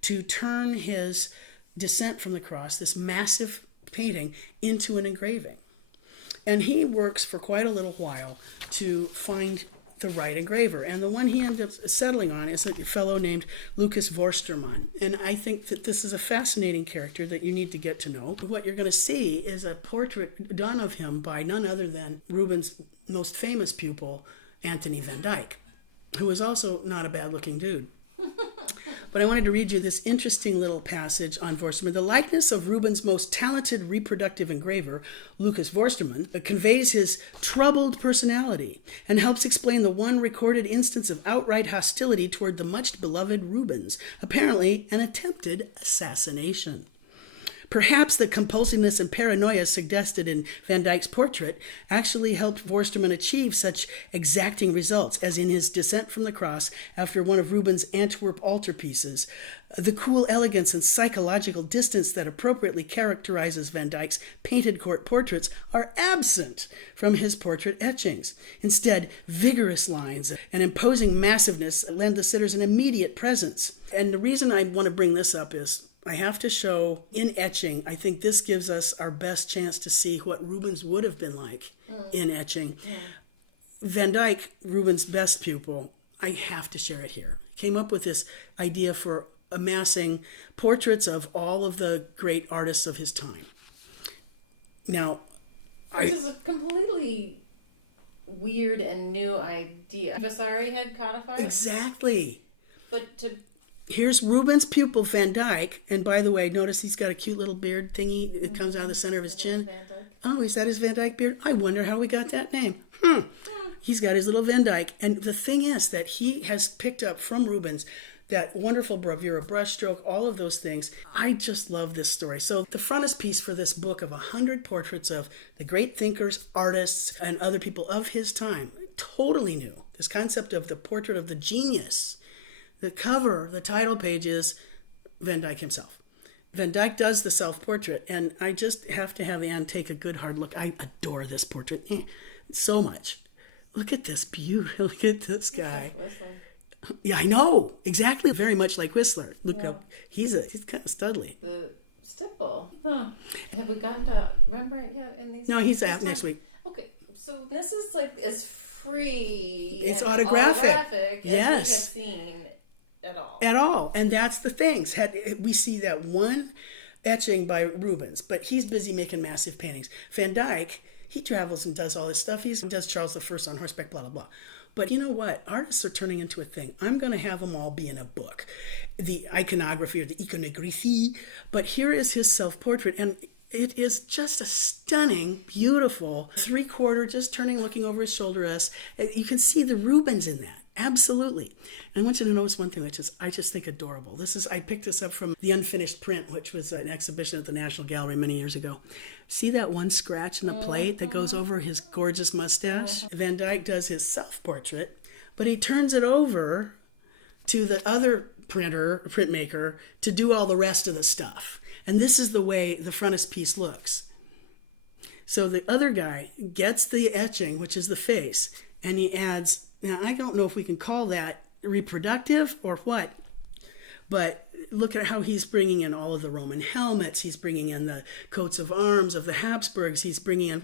to turn his Descent from the Cross, this massive painting, into an engraving. And he works for quite a little while to find the right engraver. And the one he ended up settling on is a fellow named Lucas Vorsterman. And I think that this is a fascinating character that you need to get to know. What you're going to see is a portrait done of him by none other than Rubens' most famous pupil, Anthony van Dyck, who was also not a bad-looking dude. But I wanted to read you this interesting little passage on Vorsterman. The likeness of Rubens' most talented reproductive engraver, Lucas Vorsterman, conveys his troubled personality and helps explain the one recorded instance of outright hostility toward the much beloved Rubens, apparently an attempted assassination. Perhaps the compulsiveness and paranoia suggested in Van Dyck's portrait actually helped Forstermann achieve such exacting results as in his Descent from the Cross after one of Rubens' Antwerp altarpieces. The cool elegance and psychological distance that appropriately characterizes Van Dyck's painted court portraits are absent from his portrait etchings. Instead, vigorous lines and imposing massiveness lend the sitters an immediate presence. And the reason I want to bring this up is I have to show in etching, I think this gives us our best chance to see what Rubens would have been like in etching. Van Dyck, Rubens' best pupil, I have to share it here, came up with this idea for amassing portraits of all of the great artists of his time. Now, this is a completely weird and new idea. Vasari had codified? Exactly. But here's Rubens' pupil, Van Dyck, and by the way, notice he's got a cute little beard thingy. It comes out of the center of his chin. Oh, is that his Van Dyck beard? I wonder how we got that name. He's got his little Van Dyck. And the thing is that he has picked up from Rubens that wonderful bravura brushstroke, all of those things. I just love this story. So the frontispiece for this book of 100 portraits of the great thinkers, artists, and other people of his time, totally new. This concept of the portrait of the genius. The cover, the title page is Van Dyck himself. Van Dyck does the self-portrait, and I just have to have Anne take a good hard look. I adore this portrait so much. Look at this beauty. Look at this guy. Yeah, I know. Exactly. Very much like Whistler. Look up. He's kind of studly. The stipple. Huh. Have we gotten to Rembrandt yet in these? No, he's out next week. Okay, so this is like as free. It's autographic. Yes. As we have seen at all. At all. And that's the things. We see that one etching by Rubens, but he's busy making massive paintings. Van Dyck, he travels and does all this stuff. He does Charles I on horseback, blah, blah, blah. But you know what? Artists are turning into a thing. I'm going to have them all be in a book. The iconography or the iconographie. But here is his self-portrait. And it is just a stunning, beautiful 3/4, just turning, looking over his shoulder us. You can see the Rubens in that. Absolutely. And I want you to notice one thing, which is I just think adorable. I picked this up from the unfinished print, which was an exhibition at the National Gallery many years ago. See that one scratch in the plate that goes over his gorgeous mustache? Van Dyck does his self-portrait, but he turns it over to the other printmaker, to do all the rest of the stuff. And this is the way the frontispiece looks. So the other guy gets the etching, which is the face, and he adds, now I don't know if we can call that reproductive or what, but look at how he's bringing in all of the Roman helmets. He's bringing in the coats of arms of the Habsburgs. He's bringing in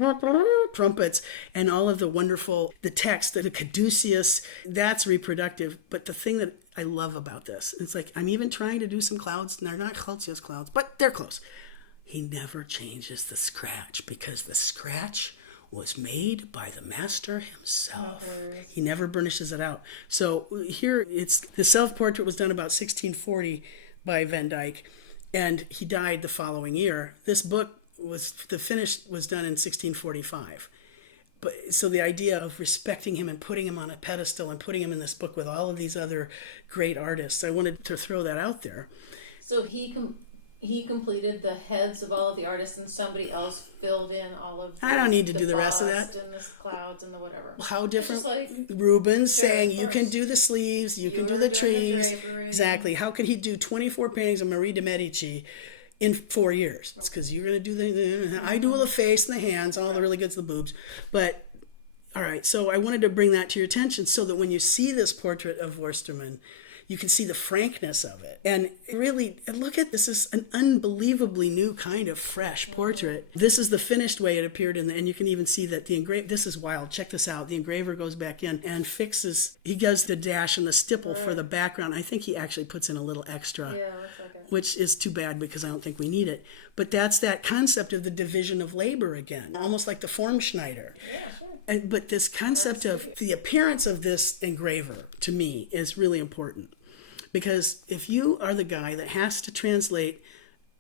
trumpets and all of the wonderful, the text, the caduceus. That's reproductive. But the thing that I love about this, it's like I'm even trying to do some clouds, and they're not Celsius clouds, but they're close. He never changes the scratch because the scratch was made by the master himself. He never burnishes it out. So here the self-portrait was done about 1640 by Van Dyck, and he died the following year. This book the finish was done in 1645. But so the idea of respecting him and putting him on a pedestal and putting him in this book with all of these other great artists, I wanted to throw that out there. So he completed the heads of all of the artists, and somebody else filled in all of I don't need to do the rest of that. And the clouds and the whatever. How different? Like, Rubens saying you can do the sleeves, you can do the trees. Exactly. How could he do 24 paintings of Marie de Medici in 4 years? It's because you're going to do I do the face and the hands, all the really good's the boobs. But, all right, so I wanted to bring that to your attention so that when you see this portrait of Forstermann, you can see the frankness of it. And really, look at this is an unbelievably new kind of fresh portrait. This is the finished way it appeared and you can even see that this is wild. Check this out. The engraver goes back in and he does the dash and the stipple for the background. I think he actually puts in a little extra, which is too bad because I don't think we need it. But that's that concept of the division of labor again, almost like the Formschneider. But this concept of the appearance of this engraver, to me, is really important. Because if you are the guy that has to translate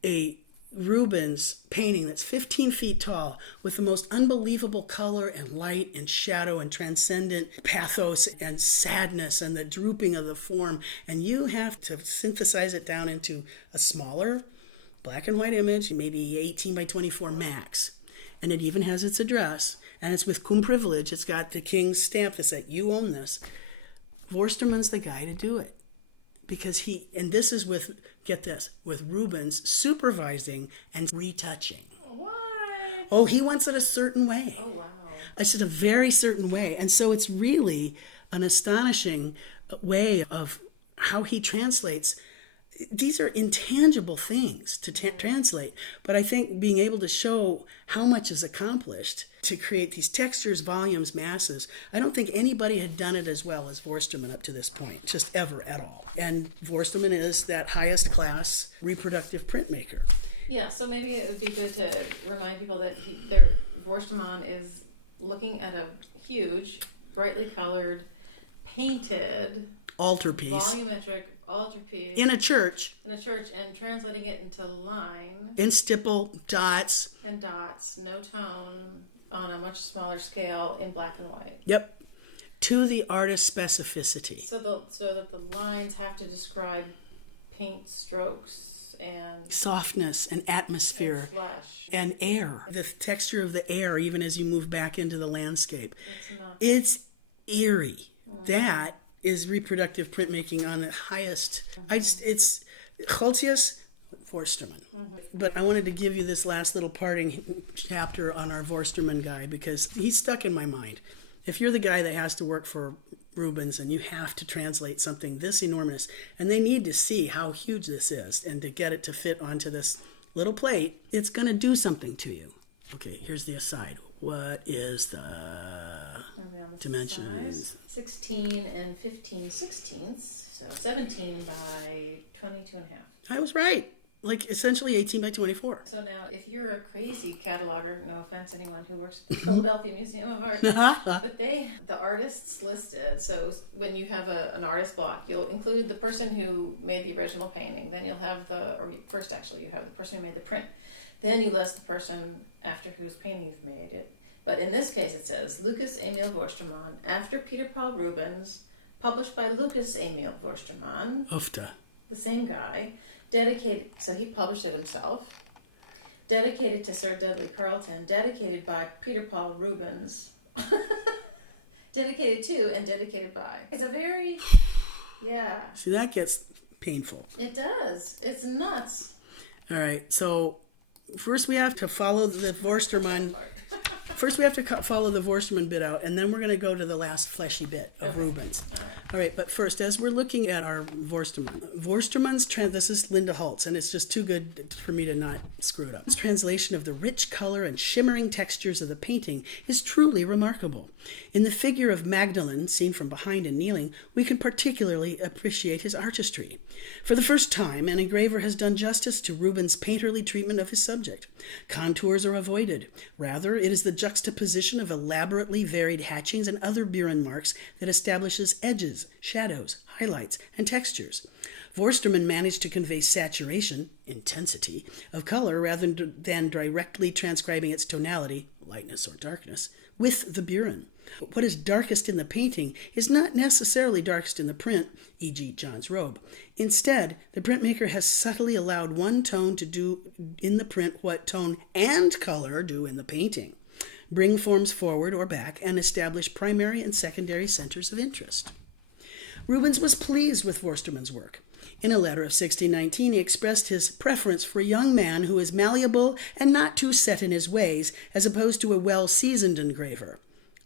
a Rubens painting that's 15 feet tall with the most unbelievable color and light and shadow and transcendent pathos and sadness and the drooping of the form, and you have to synthesize it down into a smaller black and white image, maybe 18 by 24 max. And it even has its address, and it's with cum privilege. It's got the king's stamp that says, you own this. Vorsterman's the guy to do it. Because and this is with, get this, with Rubens supervising and retouching. What? Oh, he wants it a certain way. Oh, wow. It's just a very certain way. And so it's really an astonishing way of how he translates. These are intangible things to translate, but I think being able to show how much is accomplished to create these textures, volumes, masses, I don't think anybody had done it as well as Vorsterman up to this point, just ever at all. And Vorsterman is that highest class reproductive printmaker. Yeah, so maybe it would be good to remind people that Vorsterman is looking at a huge, brightly colored, painted, altarpiece, volumetric altarpiece in a church, and translating it into line in stipple, dots, and dots, no tone, on a much smaller scale in black and white. Yep, to the artist's specificity. So that the lines have to describe paint strokes and softness and atmosphere and flesh and air. The texture of the air, even as you move back into the landscape, it's eerie. That is reproductive printmaking on the highest. It's Holtius Vorsterman. But I wanted to give you this last little parting chapter on our Vorsterman guy because he's stuck in my mind. If you're the guy that has to work for Rubens and you have to translate something this enormous, and they need to see how huge this is, and to get it to fit onto this little plate, it's going to do something to you. Okay, here's the aside. What is the dimensions? 16 and 15 sixteenths, so 17 by 22 and a half. I was right. Like essentially 18 by 24. So now, if you're a crazy cataloger, no offense anyone who works at the Philadelphia Museum of Art, but the artists listed, so when you have an artist block, you'll include the person who made the original painting, then you'll have you have the person who made the print, then you list the person after whose painting you've made it. But in this case it says, Lucas Emil Vorsterman, after Peter Paul Rubens, published by Lucas Emil Vorsterman, Ufta. the same guy, dedicated, so he published it himself, dedicated to Sir Dudley Carleton, dedicated by Peter Paul Rubens, dedicated to and dedicated by. It's a very, yeah. See, that gets painful. It does. It's nuts. All right, so first we have to follow the Vorsterman. First we have to follow the Vorsterman bit out, and then we're going to go to the last fleshy bit of Rubens. All right, but first, as we're looking at our Vorsterman's this is Linda Holtz, and it's just too good for me to not screw it up. His translation of the rich color and shimmering textures of the painting is truly remarkable. In the figure of Magdalene, seen from behind and kneeling, we can particularly appreciate his artistry. For the first time, an engraver has done justice to Rubens' painterly treatment of his subject. Contours are avoided. Rather, it is the juxtaposition of elaborately varied hatchings and other Buren marks that establishes edges, shadows, highlights, and textures. Vorsterman managed to convey saturation, intensity, of color rather than directly transcribing its tonality, lightness or darkness, with the Buren. What is darkest in the painting is not necessarily darkest in the print, e.g. John's robe. Instead, the printmaker has subtly allowed one tone to do in the print what tone and color do in the painting. Bring forms forward or back and establish primary and secondary centers of interest. Rubens was pleased with Vorsterman's work. In a letter of 1619, he expressed his preference for a young man who is malleable and not too set in his ways, as opposed to a well-seasoned engraver.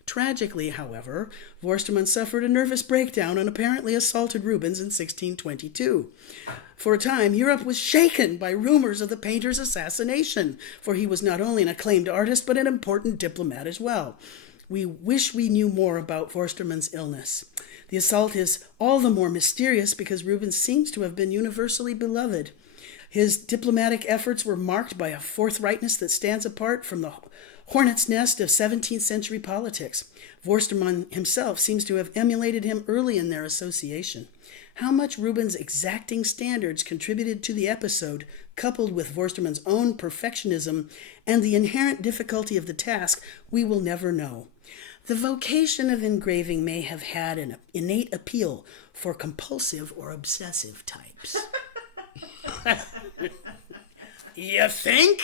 Tragically, however, Vorsterman suffered a nervous breakdown and apparently assaulted Rubens in 1622. For a time, Europe was shaken by rumors of the painter's assassination, for he was not only an acclaimed artist, but an important diplomat as well. We wish we knew more about Vorsterman's illness. The assault is all the more mysterious because Rubens seems to have been universally beloved. His diplomatic efforts were marked by a forthrightness that stands apart from the hornet's nest of 17th century politics. Vorsterman himself seems to have emulated him early in their association. How much Rubens' exacting standards contributed to the episode, coupled with Vorsterman's own perfectionism and the inherent difficulty of the task, we will never know. The vocation of engraving may have had an innate appeal for compulsive or obsessive types. You think?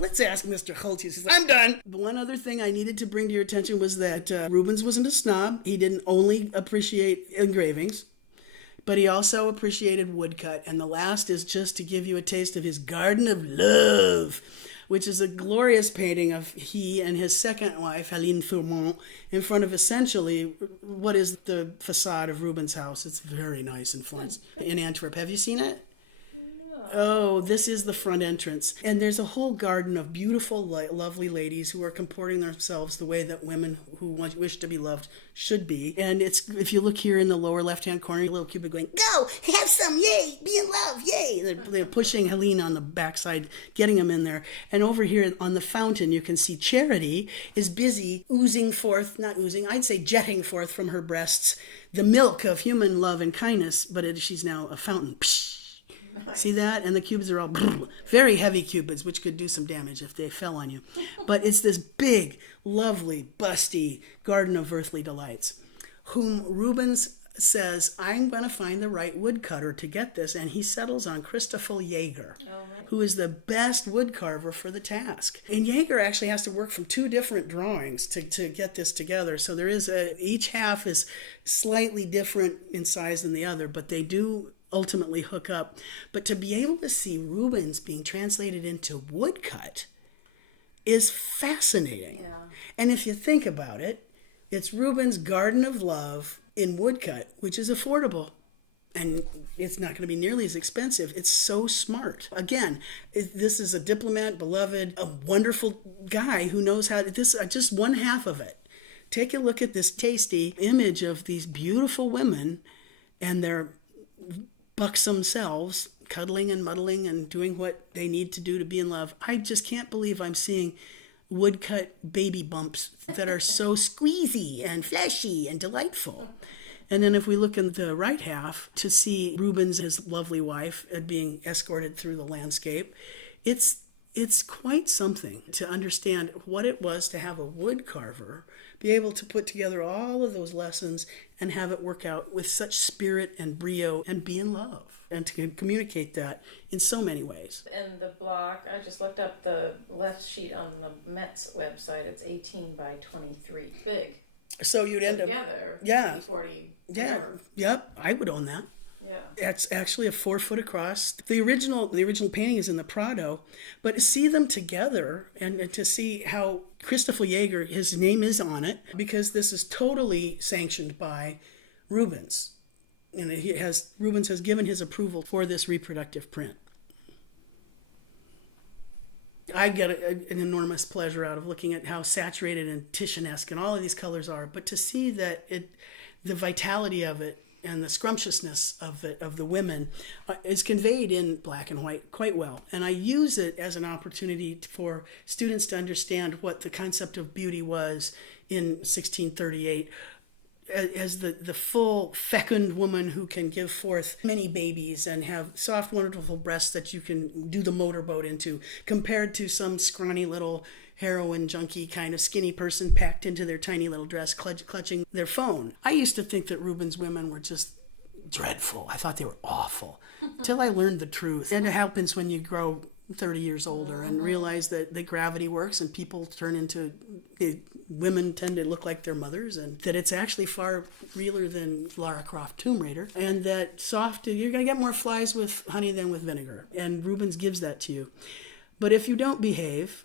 Let's ask Mr. Holtz. He's like, I'm done. The one other thing I needed to bring to your attention was that Rubens wasn't a snob. He didn't only appreciate engravings, but he also appreciated woodcut. And the last is just to give you a taste of his Garden of Love, which is a glorious painting of he and his second wife, Helene Fourmont, in front of essentially what is the facade of Rubens' house. It's very nice in Florence, in Antwerp. Have you seen it? Oh, this is the front entrance. And there's a whole garden of beautiful, lovely ladies who are comporting themselves the way that women who wish to be loved should be. And it's, if you look here in the lower left-hand corner, a little cupid going, go, have some, yay, be in love, yay. They're pushing Helene on the backside, getting him in there. And over here on the fountain, you can see Charity is busy oozing forth, not oozing, I'd say jetting forth from her breasts, the milk of human love and kindness, but she's now a fountain. Psh. See that? And the cupids are all very heavy cupids, which could do some damage if they fell on you. But it's this big, lovely, busty garden of earthly delights, whom Rubens says, I'm going to find the right woodcutter to get this. And he settles on Christopher Jaeger, who is the best wood carver for the task. And Jaeger actually has to work from two different drawings to get this together. So there is each half is slightly different in size than the other, but they do ultimately hook up. But to be able to see Rubens being translated into woodcut is fascinating. Yeah. And if you think about it, it's Rubens' Garden of Love in woodcut, which is affordable. And it's not going to be nearly as expensive. It's so smart. Again, this is a diplomat, beloved, a wonderful guy who knows how to, this just one half of it. Take a look at this tasty image of these beautiful women and their buxom selves, cuddling and muddling and doing what they need to do to be in love. I just can't believe I'm seeing woodcut baby bumps that are so squeezy and fleshy and delightful. And then if we look in the right half to see Rubens, his lovely wife, being escorted through the landscape, it's quite something to understand what it was to have a wood carver be able to put together all of those lessons and have it work out with such spirit and brio and be in love and to communicate that in so many ways. And the block, I just looked up the left sheet on the Met's website. It's 18 by 23. Big. So you'd end up... Together, yeah. 40. Yeah. More. Yep. I would own that. Yeah. It's actually a 4 foot across. The original painting is in the Prado, but to see them together and to see how Christopher Jaeger, his name is on it, because this is totally sanctioned by Rubens. And Rubens has given his approval for this reproductive print. I get an enormous pleasure out of looking at how saturated and Titianesque and all of these colors are, but to see that the vitality of it and the scrumptiousness of the women is conveyed in black and white quite well. And I use it as an opportunity for students to understand what the concept of beauty was in 1638 as the full fecund woman who can give forth many babies and have soft, wonderful breasts that you can do the motorboat into, compared to some scrawny little heroin junkie kind of skinny person packed into their tiny little dress clutching their phone. I used to think that Rubens' women were just dreadful. I thought they were awful until I learned the truth. And it happens when you grow 30 years older and realize that the gravity works and people turn into, women tend to look like their mothers, and that it's actually far realer than Lara Croft Tomb Raider, and that you're going to get more flies with honey than with vinegar. And Rubens gives that to you. But if you don't behave,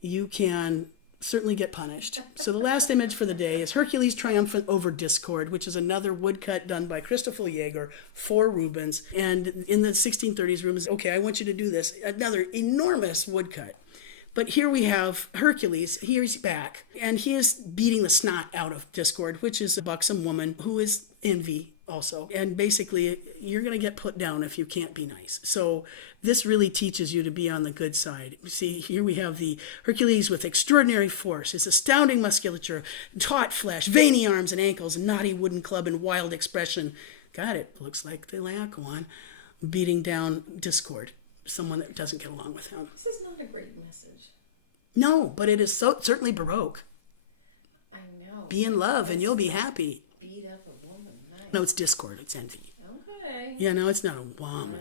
you can certainly get punished. So the last image for the day is Hercules Triumphant over Discord, which is another woodcut done by Christopher Jaeger for Rubens. And in the 1630s, Rubens, okay, I want you to do this. Another enormous woodcut. But here we have Hercules. Here's back. And he is beating the snot out of Discord, which is a buxom woman who is envy also. And basically, you're going to get put down if you can't be nice. So this really teaches you to be on the good side. See, here we have the Hercules with extraordinary force, his astounding musculature, taut flesh, veiny arms and ankles, a knotty wooden club, and wild expression. God, it looks like the Laocoon beating down Discord, someone that doesn't get along with him. This is not a great message. No, but it is certainly Baroque. I know. Be in love and you'll be happy. Beat up a woman. Nice. No, it's Discord. It's envy. Okay. Yeah, no, it's not a woman.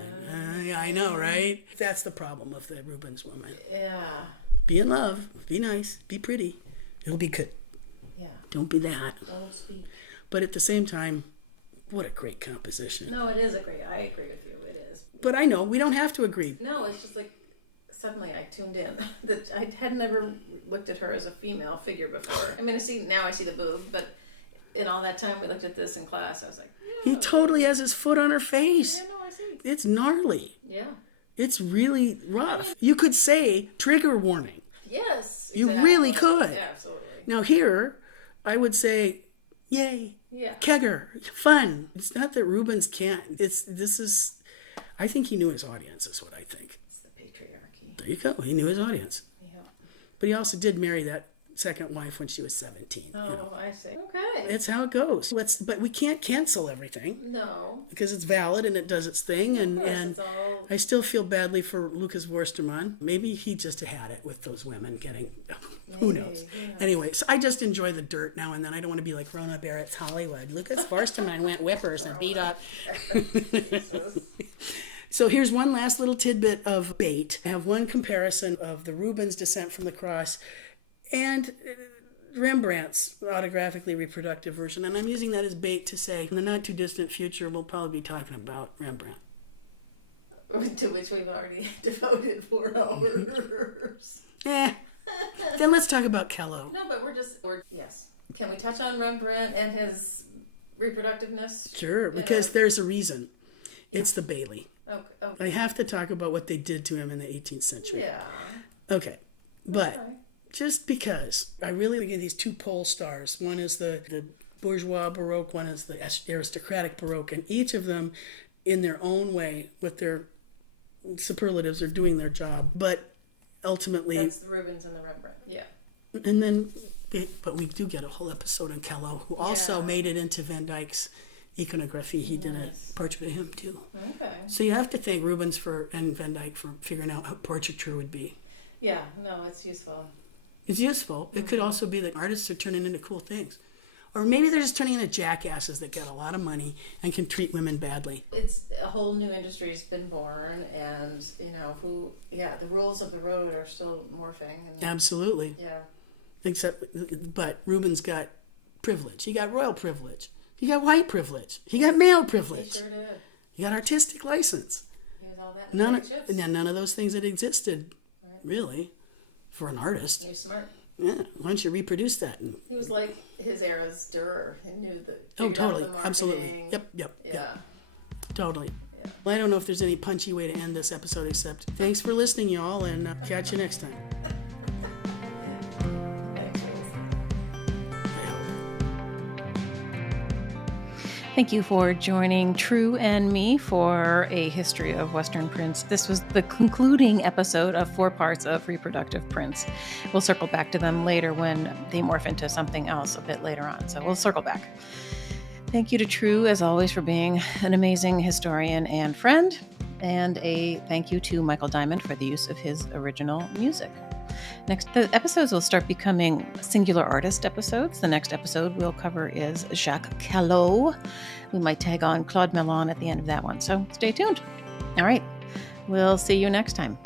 Yeah, I know, right? That's the problem of the Rubens woman. Yeah. Be in love, be nice, be pretty. It'll be good. Yeah. Don't be that. Oh, sweet. But at the same time, what a great composition. No, it is a great. I agree with you. It is. But I know we don't have to agree. No, it's just like suddenly I tuned in that I had never looked at her as a female figure before. I mean, I see the boob, but in all that time we looked at this in class, I was like, He totally has his foot on her face. yeah, no, I see. It's gnarly. Yeah. It's really rough. You could say trigger warning. Yes. You exactly. really could. Yeah, absolutely. Now here, I would say, yay, Yeah. kegger, fun. It's not that Rubens can't. I think he knew his audience is what I think. It's the patriarchy. There you go. He knew his audience. Yeah. But he also did marry that second wife when she was 17. Oh, I see. Okay. That's how it goes. But we can't cancel everything. No. Because it's valid and it does its thing. And It's all... I still feel badly for Lucas Worsterman. Maybe he just had it with those women getting, who knows. Anyway, so I just enjoy the dirt now and then. I don't want to be like Rona Barrett's Hollywood. Lucas Worsterman went whippers and beat up. So here's one last little tidbit of bait. I have one comparison of the Rubens Descent from the Cross and Rembrandt's autographically reproductive version. And I'm using that as bait to say in the not too distant future, we'll probably be talking about Rembrandt. To which we've already devoted 4 hours. Then let's talk about Kello. No, but yes. Can we touch on Rembrandt and his reproductiveness? Sure, because there's a reason. It's the Bailey. Okay. I have to talk about what they did to him in the 18th century. Yeah. Okay, but Okay. just because I really think of these two pole stars. One is the bourgeois Baroque, one is the aristocratic Baroque, and each of them, in their own way, with their superlatives, are doing their job. But ultimately, That's the Rubens and the Rembrandt. Yeah. and then, but we do get a whole episode on Kello, who also Yeah. made it into Van Dyck's iconography. He did a portrait of him too. Okay. So you have to thank Rubens and Van Dyck for figuring out how portraiture would be. Yeah. No, it's useful. It's useful. It could also be that artists are turning into cool things. Or maybe they're just turning into jackasses that get a lot of money and can treat women badly. It's a whole new industry has been born, and the rules of the road are still morphing. And, Absolutely. Yeah. But Rubens got privilege. He got royal privilege. He got white privilege. He got male privilege. He sure did. He got artistic license. He was all that. None of those things that existed, really, for an artist. He was smart. Yeah, why don't you reproduce that? He was like his era's Durer. He knew that. Oh, totally. Absolutely. Yep. Totally. Yeah. Well, I don't know if there's any punchy way to end this episode except thanks for listening, y'all, and catch you next time. Thank you for joining True and me for a history of Western prints. This was the concluding episode of 4 parts of reproductive prints. We'll circle back to them later when they morph into something else a bit later on. So we'll circle back. Thank you to True, as always, for being an amazing historian and friend. And a thank you to Michael Diamond for the use of his original music. Next, the episodes will start becoming singular artist episodes. The next episode we'll cover is Jacques Callot. We might tag on Claude Mellon at the end of that one, so stay tuned. All right, we'll see you next time.